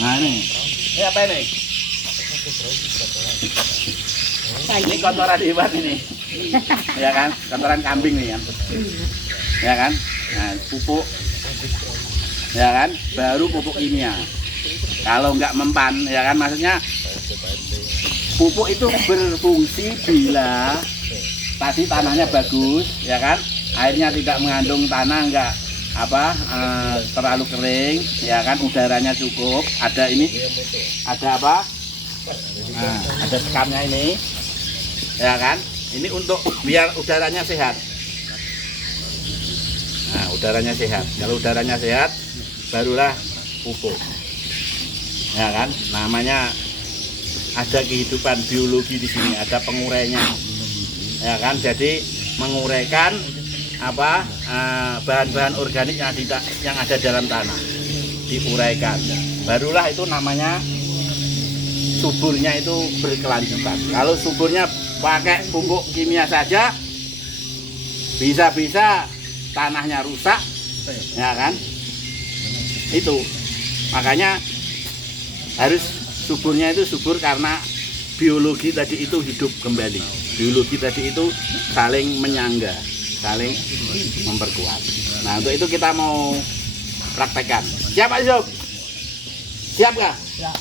Nah ini apa ini? Ini kotoran hewan ini, ya kan? Kotoran kambing nih kan, ya kan? Nah pupuk, ya kan? Baru pupuk kimia. Kalau nggak mempan, ya kan? Maksudnya pupuk itu berfungsi bila tadi tanahnya bagus, ya kan? Airnya tidak mengandung tanah, nggak terlalu kering, ya kan? Udaranya cukup. Ada ini, ada apa? Nah, ada sekamnya ini, ya kan? Ini untuk biar udaranya sehat. Nah, udaranya sehat. Kalau udaranya sehat, barulah pupuk. Ya kan? Namanya ada kehidupan biologi di sini, ada pengurainya. Ya kan? Jadi menguraikan apa bahan-bahan organik yang ada dalam tanah, diuraikan. Barulah itu namanya suburnya itu berkelanjutan. Kalau suburnya pakai pupuk kimia saja, bisa-bisa tanahnya rusak, ya kan? Itu makanya harus suburnya itu subur karena biologi tadi itu hidup kembali. Biologi tadi itu saling menyangga, saling memperkuat. Nah untuk itu kita mau praktekkan. Siap Pak Yusuf? Siap kah? Ya.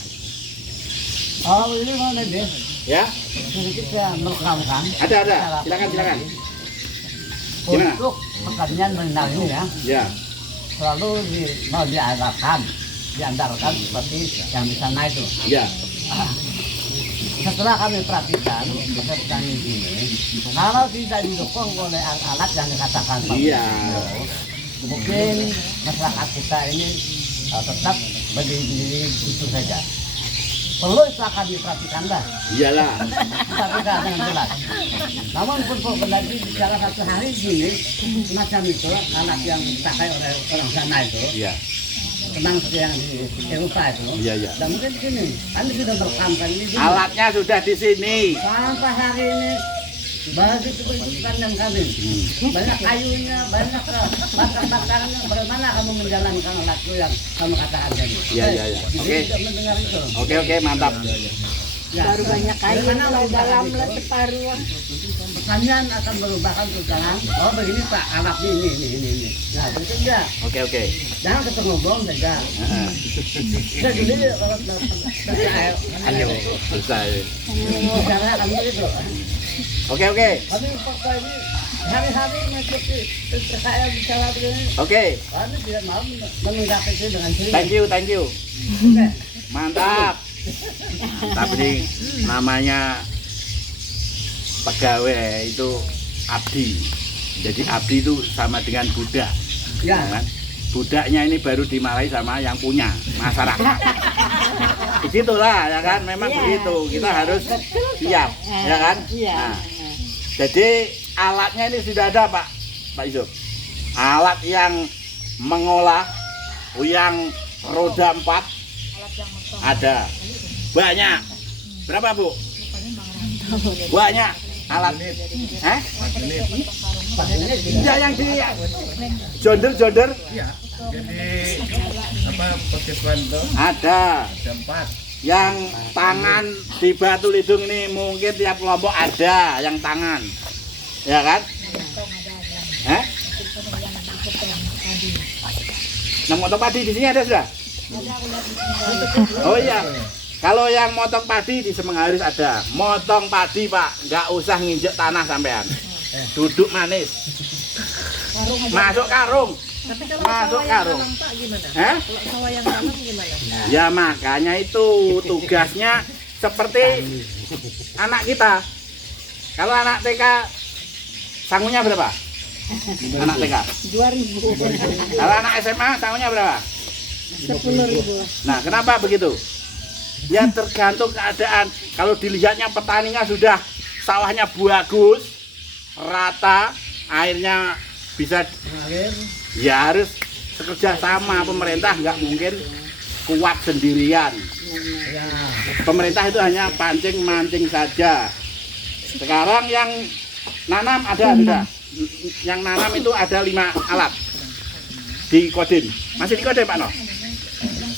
Oh ini mana deh? Ya? Sedikit ya merekamkan. Ada. Silakan. Gimana? Untuk pertanian rendang ini ya, Ya. selalu mau diantarkan seperti yang di sana itu. Ya. Setelah kami perhatikan peserta ini, kalau tidak didukung oleh alat yang dikatakan Pak Iya. Gubernur, mungkin masyarakat kita ini tetap berdiri itu saja. Perlu itu akan diperhatikan lah. Iyalah. Kita dengan jelas. Namun pupuk berarti bicara 1 hari gini macam itu alat yang dipakai oleh orang sana itu. Iya. Tenang seperti yang di Eropa itu. Iya. Dan mungkin gini, kami sudah merekamkan ini. Alatnya sudah di sini. Sampai hari ini begitu kandang kami. Banyak kayunya, banyak bakar-bakarnya. Bagaimana kamu menjalankan alat itu yang kamu katakan tadi? Iya. Oke. Tidak mendengar itu. Oke, mantap. Ya, Baru banyak kayu bagaimana kalau dalam merubah itu? separuh. Pertanian akan merubahkan ke dalam. Oh begini Pak, alat ini. Nah begitu enggak. Oke. Jangan ketemu bom saja. Kita dulu Ayo, selesai. cara kami itu. Oke. Kami pakai ini Hari-hari masuk saya bicara begini. Oke, Kami tidak mau menunggak itu dengan serius. thank you. Mantap. Tapi ini namanya pegawai itu abdi. Jadi abdi itu sama dengan budak. Ya. Kan? Budaknya ini baru dimarahi sama yang punya masyarakat. Begitulah ya kan, memang begitu. Kita harus siap, ya kan? Nah, jadi alatnya ini sudah ada Pak Yusuf. Alat yang mengolah, yang roda 4 ada banyak. Berapa Bu? Banyak alat. Ya yang di jonder. Iya. Jadi apa puskesmas itu Ada. ada 4. Yang tangan di Batu Lidung ini mungkin tiap kelompok ada yang tangan. Ya kan? Yang motong padi di sini ada sudah? Oh iya. Kalau yang motong padi di Semengharis ada. Motong padi Pak, nggak usah nginjek tanah sampean. Duduk manis. Masuk karung. Tapi kalau Masuk sawah yang karung. dalam Pak gimana? Hah? Kalau sawah yang dalam gimana? Ya makanya itu tugasnya seperti anak kita. Kalau anak TK sangunya berapa? Anak TK. 2.000. Kalau anak SMA sangunya berapa? 10.000. Nah, kenapa begitu? Ya tergantung keadaan. Kalau dilihatnya petaninya sudah sawahnya bagus, rata, airnya bisa, ya harus bekerja sama. Pemerintah nggak mungkin kuat sendirian. Pemerintah itu hanya pancing-mancing saja. Sekarang yang nanam ada sudah. Yang nanam itu ada 5 alat di Kodim. Masih di Kodim Pak No?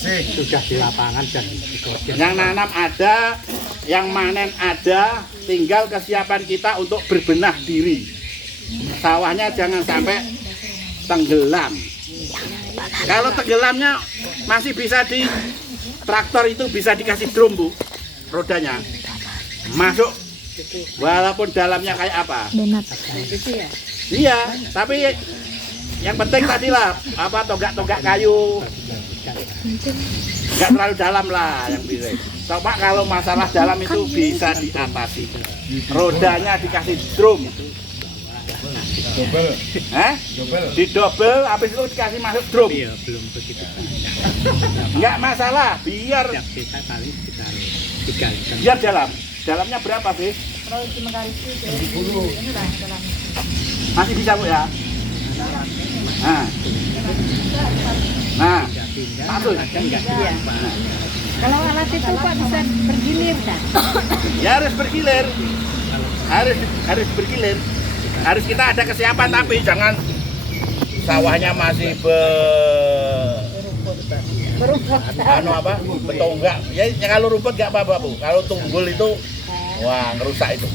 Sudah di lapangan dan di kodim. Yang nanam ada, yang manen ada, tinggal kesiapan kita untuk berbenah diri. Sawahnya jangan sampai tenggelam. Kalau tenggelamnya masih bisa di traktor itu bisa dikasih drum Bu, rodanya masuk, walaupun dalamnya kayak apa. Iya, tapi yang penting tadi lah apa tonggak-tonggak kayu. Nggak terlalu dalam lah yang bisa. Coba kalau masalah dalam itu bisa diatasi. Rodanya dikasih drum. Double. Didobel, habis itu dikasih masuk drum. Iya, belum begitu. Nggak masalah, biar Kita paling sekitar 3 jam. biar dalam. Dalamnya berapa sih? Kalau di Semengharis itu ini lah dalam. Masih bisa Bu ya? Nah, masuk. Kalau alat itu Pak bisa bergilir kan? Ya harus bergilir. Harus bergilir. Harus kita ada kesiapan, tapi jangan sawahnya masih betonggak. Ya kalau rumput nggak apa-apa Bu. Kalau tunggul itu wah ngerusak itu.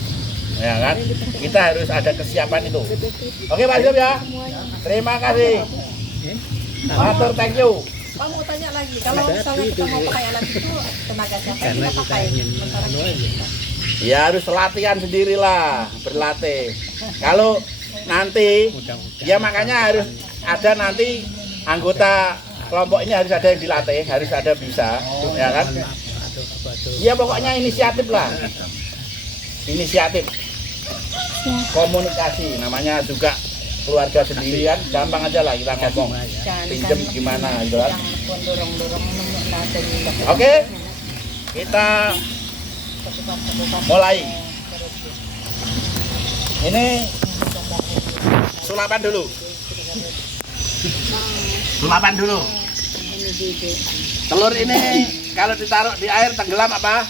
Ya kan? Kita harus ada kesiapan itu. Oke Pak Yusuf ya. Terima kasih. Matur, thank you. Pak mau tanya lagi, kalau misalnya kita mau pakai alat itu tenaga siapa yang kita pakai? Sementara Ya harus latihan sendirilah, berlatih. Kalau nanti, ya makanya harus ada nanti anggota kelompok ini harus ada yang dilatih, harus ada bisa, ya kan? Ya pokoknya inisiatif lah, inisiatif, komunikasi, namanya juga keluarga sendiri kan, gampang aja lah kita ngomong, pinjem gimana gitu kan. yang dorong-dorong Oke, kita mulai. Ini sulapan dulu. Sulapan dulu. Telur ini kalau ditaruh di air tenggelam apa?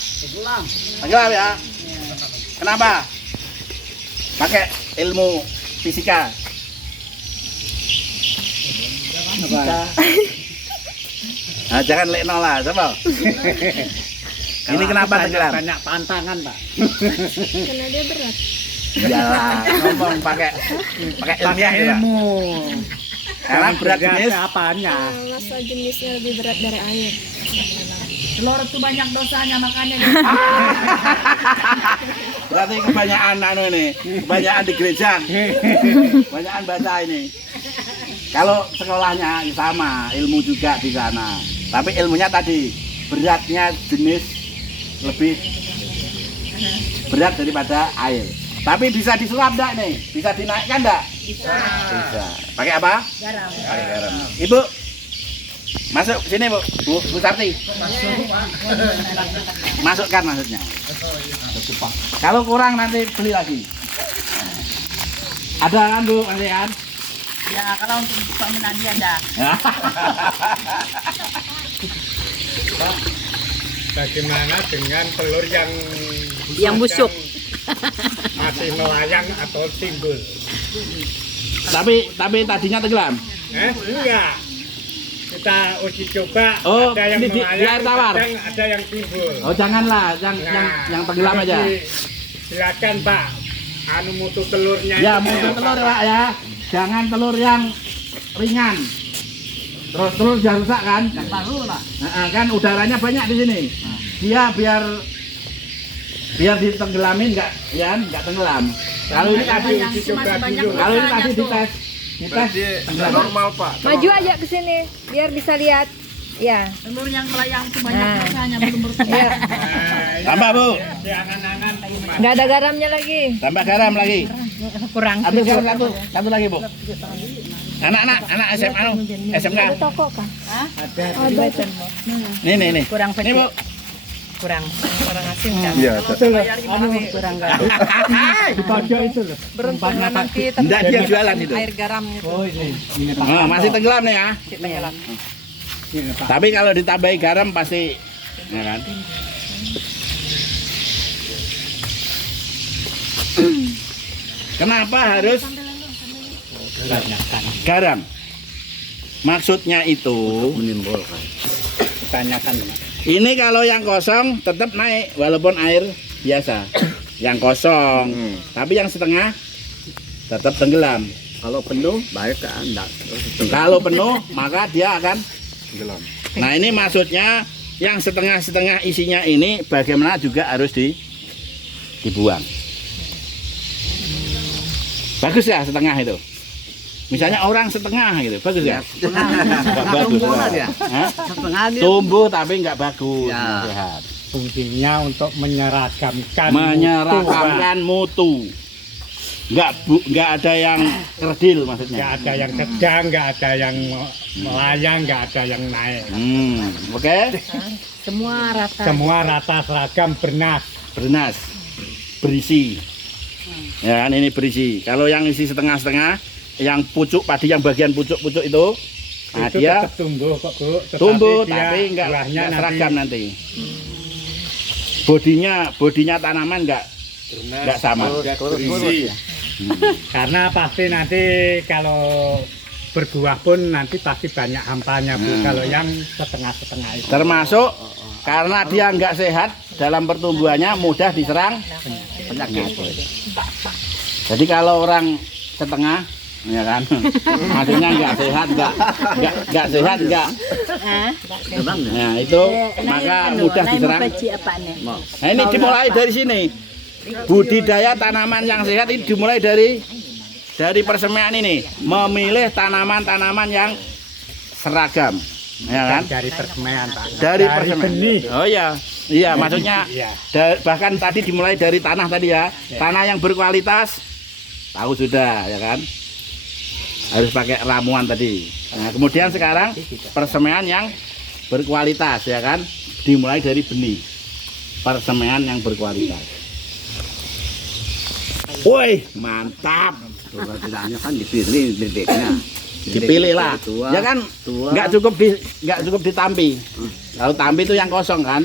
Tenggelam ya. Kenapa? Pakai ilmu fisika. Nah, jangan lekno lah, coba. Ini kenapa tenggelam? Banyak pantangan, Pak. Karena dia berat. Iyalah, ngomong pakai ilmiah ilmu. Karena berat jenis apanya? Masa jenisnya lebih berat dari air. telur itu banyak dosanya makanya. Berarti kebanyakan kebanyakan di gereja. Kebanyakan baca ini. Kalau sekolahnya sama, ilmu juga di sana. Tapi ilmunya tadi beratnya jenis lebih berat daripada air. Tapi bisa disulap enggak nih? Bisa dinaikkan enggak? Bisa. Pakai apa? Garam. Pakai garam. Ibu, masuk sini Bu. Bu Sarti. Masukkan maksudnya. Kalau kurang nanti beli lagi. Ada kan Bu, masih kan? Ya, kalau untuk Pak Menadi ada. Bagaimana dengan telur Yang busuk. masih melayang atau timbul? Tapi tadinya tenggelam. Enggak. Kita uji coba. Oh, ada yang ini di air melayang, tawar. ada yang timbul. Oh, janganlah yang tenggelam aja. Silakan Pak. Anu mutu telurnya. Ya, itu mutu kayak telur apa? Pak ya. Jangan telur yang ringan. Terus telur jangan rusak kan? Yang baru lah. Nah, kan udaranya banyak di sini. Dia biar ditenggelamin nggak tenggelam. Kalau ini tadi Uji coba dulu. kalau ini tadi dites Berarti tenggelam. normal Pak. Maju aja ke sini biar bisa lihat. Ya. Telur yang melayang itu banyak Nah. rasanya belum bertumbuh. Ya. Tambah Bu, Si angan-angan rumah. Nggak ada garamnya lagi. tambah garam lagi. Kurang. Satu garam satu lagi Bu. Anak SMA SMK. Ada toko kan? Ada. Ada. Nih. Kurang Ini Bu. kurang asin kan. Iya. Kurang garam. Beruntung lah nanti Enggak, dia jualan itu. air garamnya itu. Oh, masih tenggelam nih ya. Tenggelam. Tapi kalau ditambahi garam pasti ya kan. Kenapa harus garam? Maksudnya itu Menimbulkan. Tanyakan. ini kalau yang kosong tetap naik walaupun air biasa. Yang kosong, tapi yang setengah tetap tenggelam. Kalau penuh baik kan enggak. Kalau penuh maka dia akan Tenggelam. Nah ini maksudnya yang setengah-setengah isinya ini bagaimana juga harus dibuang. Bagus ya setengah itu. Misalnya orang setengah gitu, bagus ya? Nggak bagus. Hah? Setengah dia. Tumbuh tapi nggak bagus, Ya. nggak sehat. Fungsinya untuk menyeragamkan Menyeragamkan mutu. Nggak ada yang kerdil maksudnya. Nggak ada yang sedang, nggak ada yang melayang, nggak ada yang naik. Oke. Semua rata. Semua rata seragam bernas. Bernas, berisi. Ya kan ini berisi. Kalau yang isi setengah-setengah, yang pucuk padi yang bagian pucuk-pucuk itu, nah Itu dia tetap tumbuh kok Bu. tumbuh dia tapi nggak buahnya seragam nanti. Bodinya tanaman nggak sama. Berisi. Karena pasti nanti kalau berbuah pun nanti pasti banyak hampanya Bu. Kalau yang setengah-setengah itu. Termasuk karena dia nggak sehat dalam pertumbuhannya mudah diserang penyakit. Jadi kalau orang setengah, ya kan, maksudnya nggak sehat, nggak sehat, nggak. Nah itu maka mudah diserang. Nah ini dimulai dari sini. Budidaya tanaman yang sehat ini dimulai dari persemaian ini. Memilih tanaman-tanaman yang seragam, ya kan? Dari persemaian Pak. Dari persemaian. benih. Oh iya maksudnya Iya. bahkan tadi dimulai dari tanah tadi ya. Tanah yang berkualitas tahu sudah ya kan. Harus pakai ramuan tadi. Nah, kemudian sekarang persemaian yang berkualitas ya kan. Dimulai dari benih. Persemaian yang berkualitas. Woi, mantap. Tidaknya kan dipilih bibitnya. Dipilih lah. Ya kan nggak cukup ditampi. Kalau tampi itu yang kosong kan.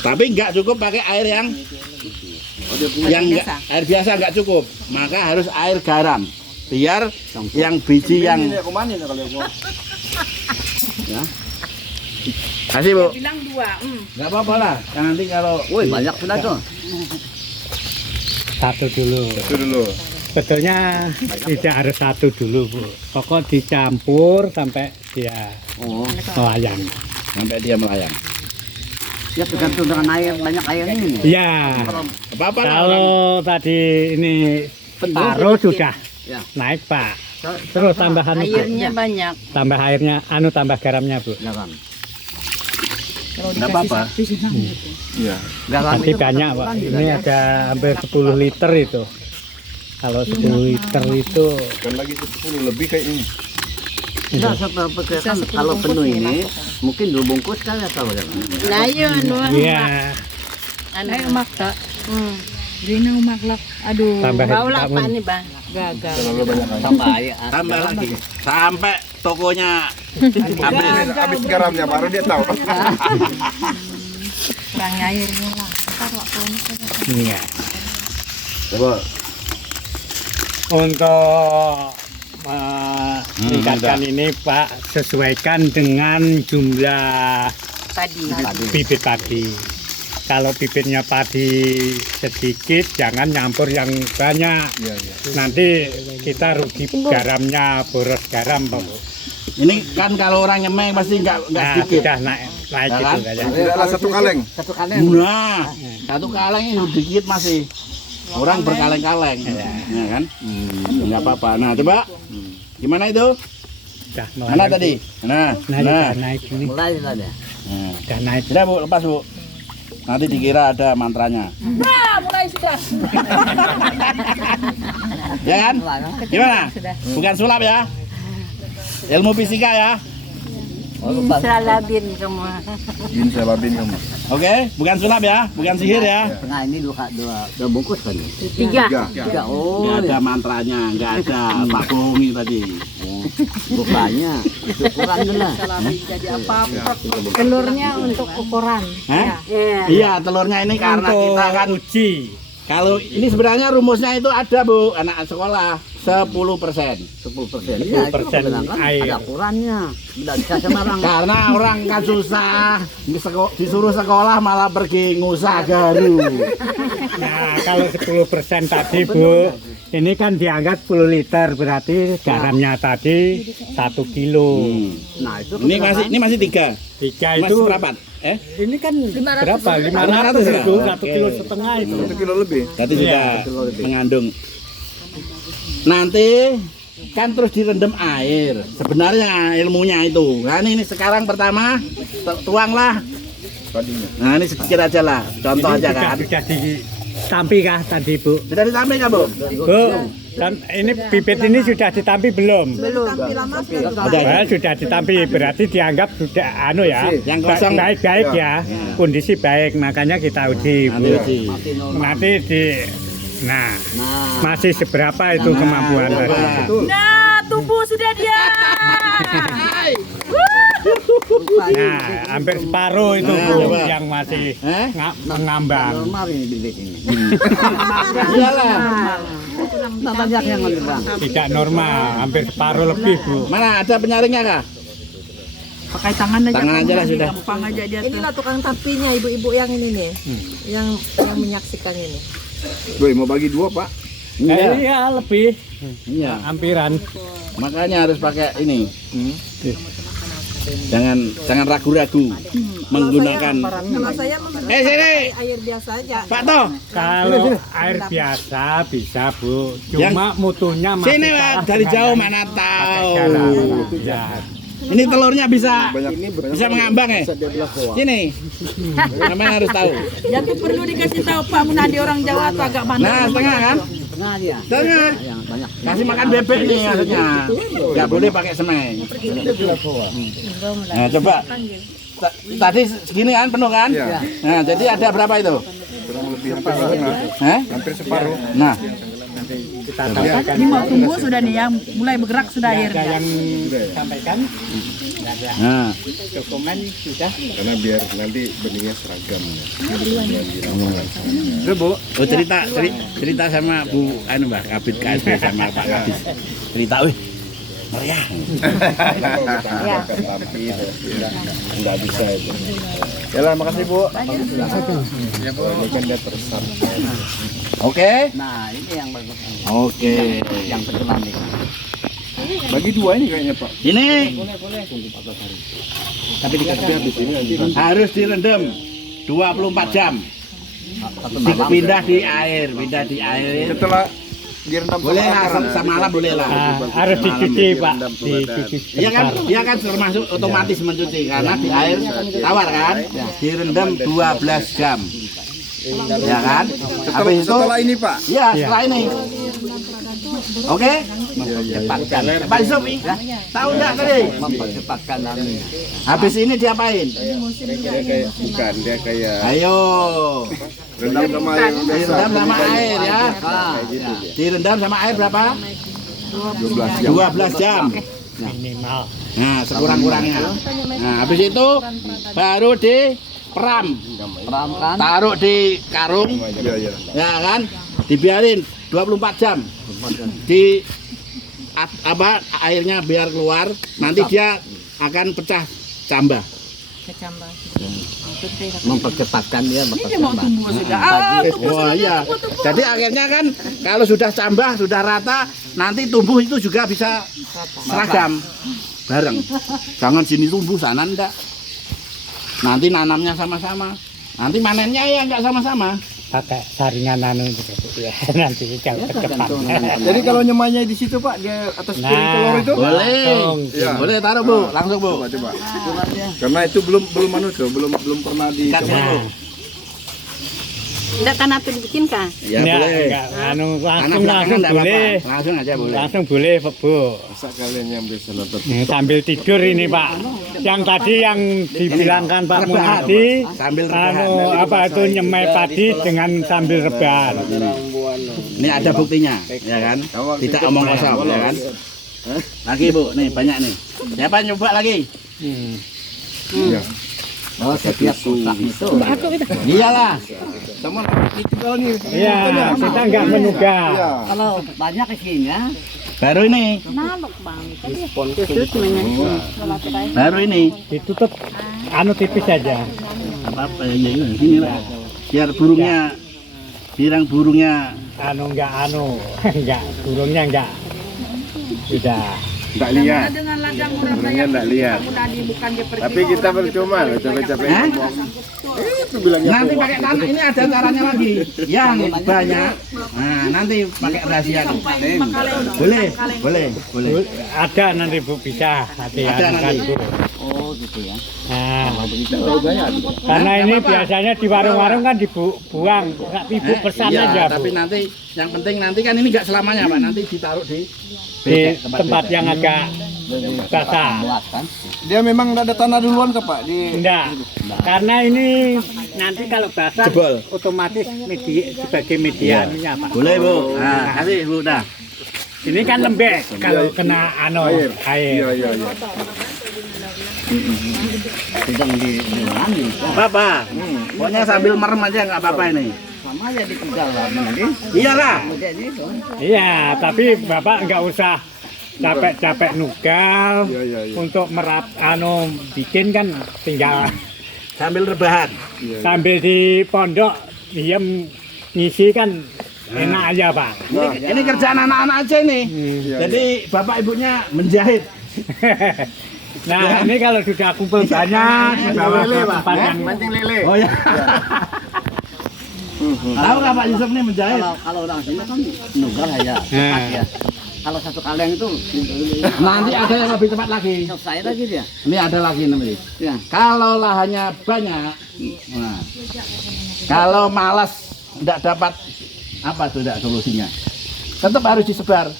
Tapi nggak cukup pakai air yang air biasa nggak cukup. Maka harus air garam. Biar yang biji yang ya. Kasih Bu. Bilang 2. Nggak apa-apa lah. Nanti kalau Woi, banyak pula tuh. Satu dulu. Itu dulu. Sebetulnya tidak harus satu dulu Bu. Pokok dicampur sampai dia Oh, melayang. sampai dia melayang. Ya tergantung dengan air, banyak air ini. Ya, Apa-apa lah orang. kalau tadi ini separuh sudah Ya. naik Pak. Terus tambahan Bu. Airnya banyak. Tambah airnya, tambah garamnya Bu. Garam. Enggak apa-apa. Iya. Garam Tadi itu banyak Pak. Ini ada hampir 10 liter itu. Kalau 10 liter itu Kan lagi 10 lebih kayak ini. Nah, saya perkirakan kalau penuh ini mungkin 2 bungkus kali atau bagaimana? Nah, yun. ya Ay, umakta. Di na umaklak. Aduh. tambah Baulak tambah- Pak nih, Bang. Gagal. Terlalu banyak lagi. Tambah air. Tambah lagi. Sampai tokonya habis. Habis garamnya baru dia tahu. Kurang airnya lah. Iya. Coba. Untuk meningkatkan ini Pak, sesuaikan dengan jumlah Tadi. bibit padi. Kalau bibitnya padi sedikit, jangan nyampur yang banyak. Iya, iya. Nanti kita rugi garamnya, boros garam Pak. Ini kan kalau orang nyemeng pasti enggak Nah, sedikit. sudah naik Ya gitu kan? aja. Tidaklah satu kaleng. Satu kali. Nah, satu kaleng itu dikit masih. Orang berkaleng-kaleng. Ya kan? Enggak apa-apa. Nah, coba. Gimana itu? Sudah Mana tadi? Nah, Nah, nah. sudah naik ini. Mulai lah dia. Nah. Sudah naik. Sudah Bu, lepas Bu. Nanti dikira ada mantranya. Mulai sudah. Ya kan? Gimana? Bukan sulap ya? Ilmu fisika ya? Salabin kamu. Bin salabin kamu. Oke, bukan sulap ya? Bukan sihir ya? Tengah ini dua bungkus kan? 3. Tiga. Oh, Nggak ada ya. mantranya, nggak ada Pak Bohongi tadi. Rupanya itu kurang lah. Telurnya untuk ukuran. Hah? Ya. Iya, telurnya ini karena Untuk kita kan uji. kalau ini sebenarnya rumusnya itu ada Bu, anak sekolah 10%. 10%. 10% air. Ada ukurannya. Tidak bisa sembarang. Karena orang kan susah, disuruh sekolah malah pergi ngusah garu. Nah, kalau 10% tadi Bu, ini kan dianggap 10 liter, berarti garamnya tadi 1 kilo. Nah, itu Ini masih 3. 3 Masih itu, berapa? ini kan berapa? 500 ya? 500 itu, 1 Oke. kilo setengah itu. 1 kilo lebih. Berarti Iya, sudah mengandung. Nanti kan terus direndam air. Sebenarnya ilmunya itu. Nah ini sekarang pertama tuanglah. Padinya. Nah ini sedikit aja lah. Contoh Ini aja kan. sudah ditampi kah tadi Bu? Sudah ditampi nggak Bu? Bu, dan ini bibit ini sudah ditampi belum? Ada. Sudah ditampi, berarti dianggap sudah ya, Yang kosong. baik-baik ya, kondisi baik, makanya kita uji Bu. Nanti uji. Nanti nah, Nah, masih seberapa itu kemampuan tadi? Nah, tubuh sudah dia. rupanya Nah, hampir separuh itu Nah, Bu coba. yang masih mengambang. normal ini bibit ini. Iyalah. Nah, banyak yang ngeluang. Tidak normal, hampir separuh lebih Bu. Mana ada penyaringnya kah? Pakai tangan aja. Tangan aja lah sudah. Gampang aja dia tuh. Inilah tukang tapinya ibu-ibu yang ini nih. Yang menyaksikan ini. Boy, mau bagi 2, Pak? Iya lebih, Iya. hampiran. Makanya harus pakai ini. Jangan ragu-ragu menggunakan. Kalau saya Sini, air biasa aja. Pak Toh. Kalau air biasa bisa Bu, cuma mutunya masih Sini Pak, kalah dari dengan jauh yang mana pakai tahu. garam. Ya. Ini telurnya bisa Banyak. mengambang ya. Sini. Namanya harus tahu. Ya tuh perlu dikasih tahu Pak Munadi orang Jawa atau agak mana. Nah, setengah kan? Tengah dia. Setengah. Yang banyak. Kasih makan bebek nih maksudnya. Nggak boleh pakai semen. Nah, coba. Tadi segini kan penuh kan? Iya. Nah, jadi ada berapa itu? Kurang lebih hampir setengah. Hah? Hampir separuh. Nah, Kita tambahkan. Ini mau tumbuh sudah nih yang mulai bergerak sudah Ada airnya. yang sampaikan? nah. Dokumen sudah. Karena biar nanti benihnya seragam. Udah Bu. Oh cerita sama Bu anu Mbak Kabit KSP sama Pak Kabit. Cerita wih. Meriah. Ya. Tapi enggak bisa itu. Yalah, makasih Bu. Ya Bu, ini kan dia tersam. Oke. Nah, ini yang bagus. Oke. Yang tenggelam nih. Bagi 2 ini kayaknya, Pak. Ini Tapi habis ini nanti harus direndam 24 jam. Pindah di air. Setelah direndam Boleh lah, semalam boleh lah. Harus dicuci Pak, dicuci. Iya kan, dia kan termasuk otomatis mencuci karena di air tawar kan, direndam 12 jam. Ya kan? Habis itu setelah ini Pak. iya, setelah ini. Oke? Cepatkan. Pak Yusuf, tahu enggak tadi? Mempercepatkan ini. Habis ini diapain? Dia kayak Ayo, rendam sama air biasa. direndam sama air ya. Direndam sama air berapa? 12 jam. Minimal. Nah, sekurang-kurangnya. Nah, habis itu baru diperam. Peramkan. Taruh di karung, Iya. ya kan? Dibiarin 24 jam. Di airnya biar keluar, nanti dia akan pecah cambah. Kecambah. Mempercepatkan dia. Wah iya. Jadi akhirnya kan kalau sudah cambah, sudah rata, nanti tumbuh itu juga bisa seragam bareng. Jangan sini tumbuh, sana enggak. Nanti nanamnya sama-sama. Nanti manennya ya enggak sama-sama. Pakai saringan gitu ya. Nanti kalau cepat. Jadi kalau nyemainya di situ Pak, dia atas piring telur itu? Boleh. langsung. Iya. Boleh taruh Bu, langsung Bu. Coba. Karena itu belum belum pernah Ikat dicoba. dulu. Enggak tanah tuh dibikin kah? Ya Enggak, boleh. enggak. Langsung Anak belakangan enggak boleh. apa-apa. Langsung aja boleh. Langsung boleh Bu. Masa kalian yang biasa nonton? Sambil tidur ini Pak. Yang tadi yang dibilangkan Pak Rebahan. Munadi, Sambil rebahan. apa itu nyemai padi dengan sambil rebahan. Ini ada buktinya, ya kan? Tidak omong kosong, ya kan? Lagi Bu, nih banyak nih. Siapa nyoba lagi? Iya. Oh, setiap kotak itu. Iyalah. Sama itu kalau nih. Iya, kita enggak menugah. Iya. Kalau banyak isinya, Baru ini, Nalok bang. Itu semuanya. baru ini. Ditutup tipis saja. Apa-apa ya, gini lah. Biar burungnya, burungnya enggak, burungnya enggak. Sudah. Enggak lihat. Burungnya enggak lihat. Tapi kita percuma loh, capek-capek Hah? ngomong. Itu bilangnya Nanti pakai tanah, ini ada caranya lagi. Yang banyak, nah nanti pakai rahasia nih. Boleh. Ada nanti Bu bisa Ada nanti. Bu. oh gitu ya. Nah, karena ini biasanya di warung-warung kan dibuang, nggak Ibu pesan Iya, aja Bu. tapi nanti yang penting nanti kan ini nggak selamanya Pak, nanti ditaruh di Di bebek, tempat bebek. yang agak basah. Buat kan. Dia memang enggak ada tanah duluan ke Pak di Enggak, karena ini nanti kalau basah Jebol. otomatis sebagai medianya Pak. Boleh Bu, nah kasih Bu dah. Ini kan lembek kalau kena air. Iya. Sedang diulangi. Apa? Pokoknya sambil merem aja nggak apa-apa ini. Sama aja ditinggal lagi. Iyalah. Kemudian itu. Iya, tapi Bapak nggak usah capek-capek nugal Iya. untuk bikin kan tinggal Sambil rebahan. sambil di pondok diem ngisi kan enak aja Pak. Ini kerjaan anak-anak aja ini. Jadi bapak ibunya menjahit. Nah ini kalau sudah kumpul banyak di bawah tempat yang Oh ya. Tahu nggak Pak Yusuf nih menjahit? Kalau orang sini kan nugal aja. Cepat ya. Kalau satu kaleng itu Nanti ada yang lebih cepat lagi. selesai lagi dia. Ini ada lagi namanya. Ya. Kalau lahannya banyak, nah, kalau malas tidak dapat apa tuh tidak solusinya? Tetap harus disebar.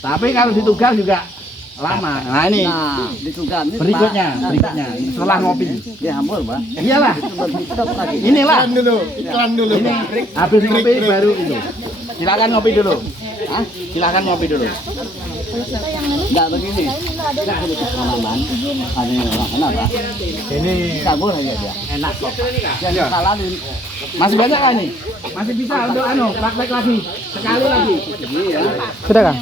Tapi kalau ditugas juga lama. Nah ini Nah, ditugal ini berikutnya, Pak. setelah ngopi. Dia hambur, Pak. Iyalah, Stop lagi. inilah. Iklan dulu. Ini habis ngopi baru itu. Silakan ngopi dulu. Hah? Silakan ngopi dulu. Enggak begini. Enggak ada pengalaman. Ada orang kenapa? ini Sabur aja dia. Enak kok. Jangan salahin. Masih banyak kan nih? Masih bisa untuk praktek lagi. Sekali lagi. Iya. Sudah kan?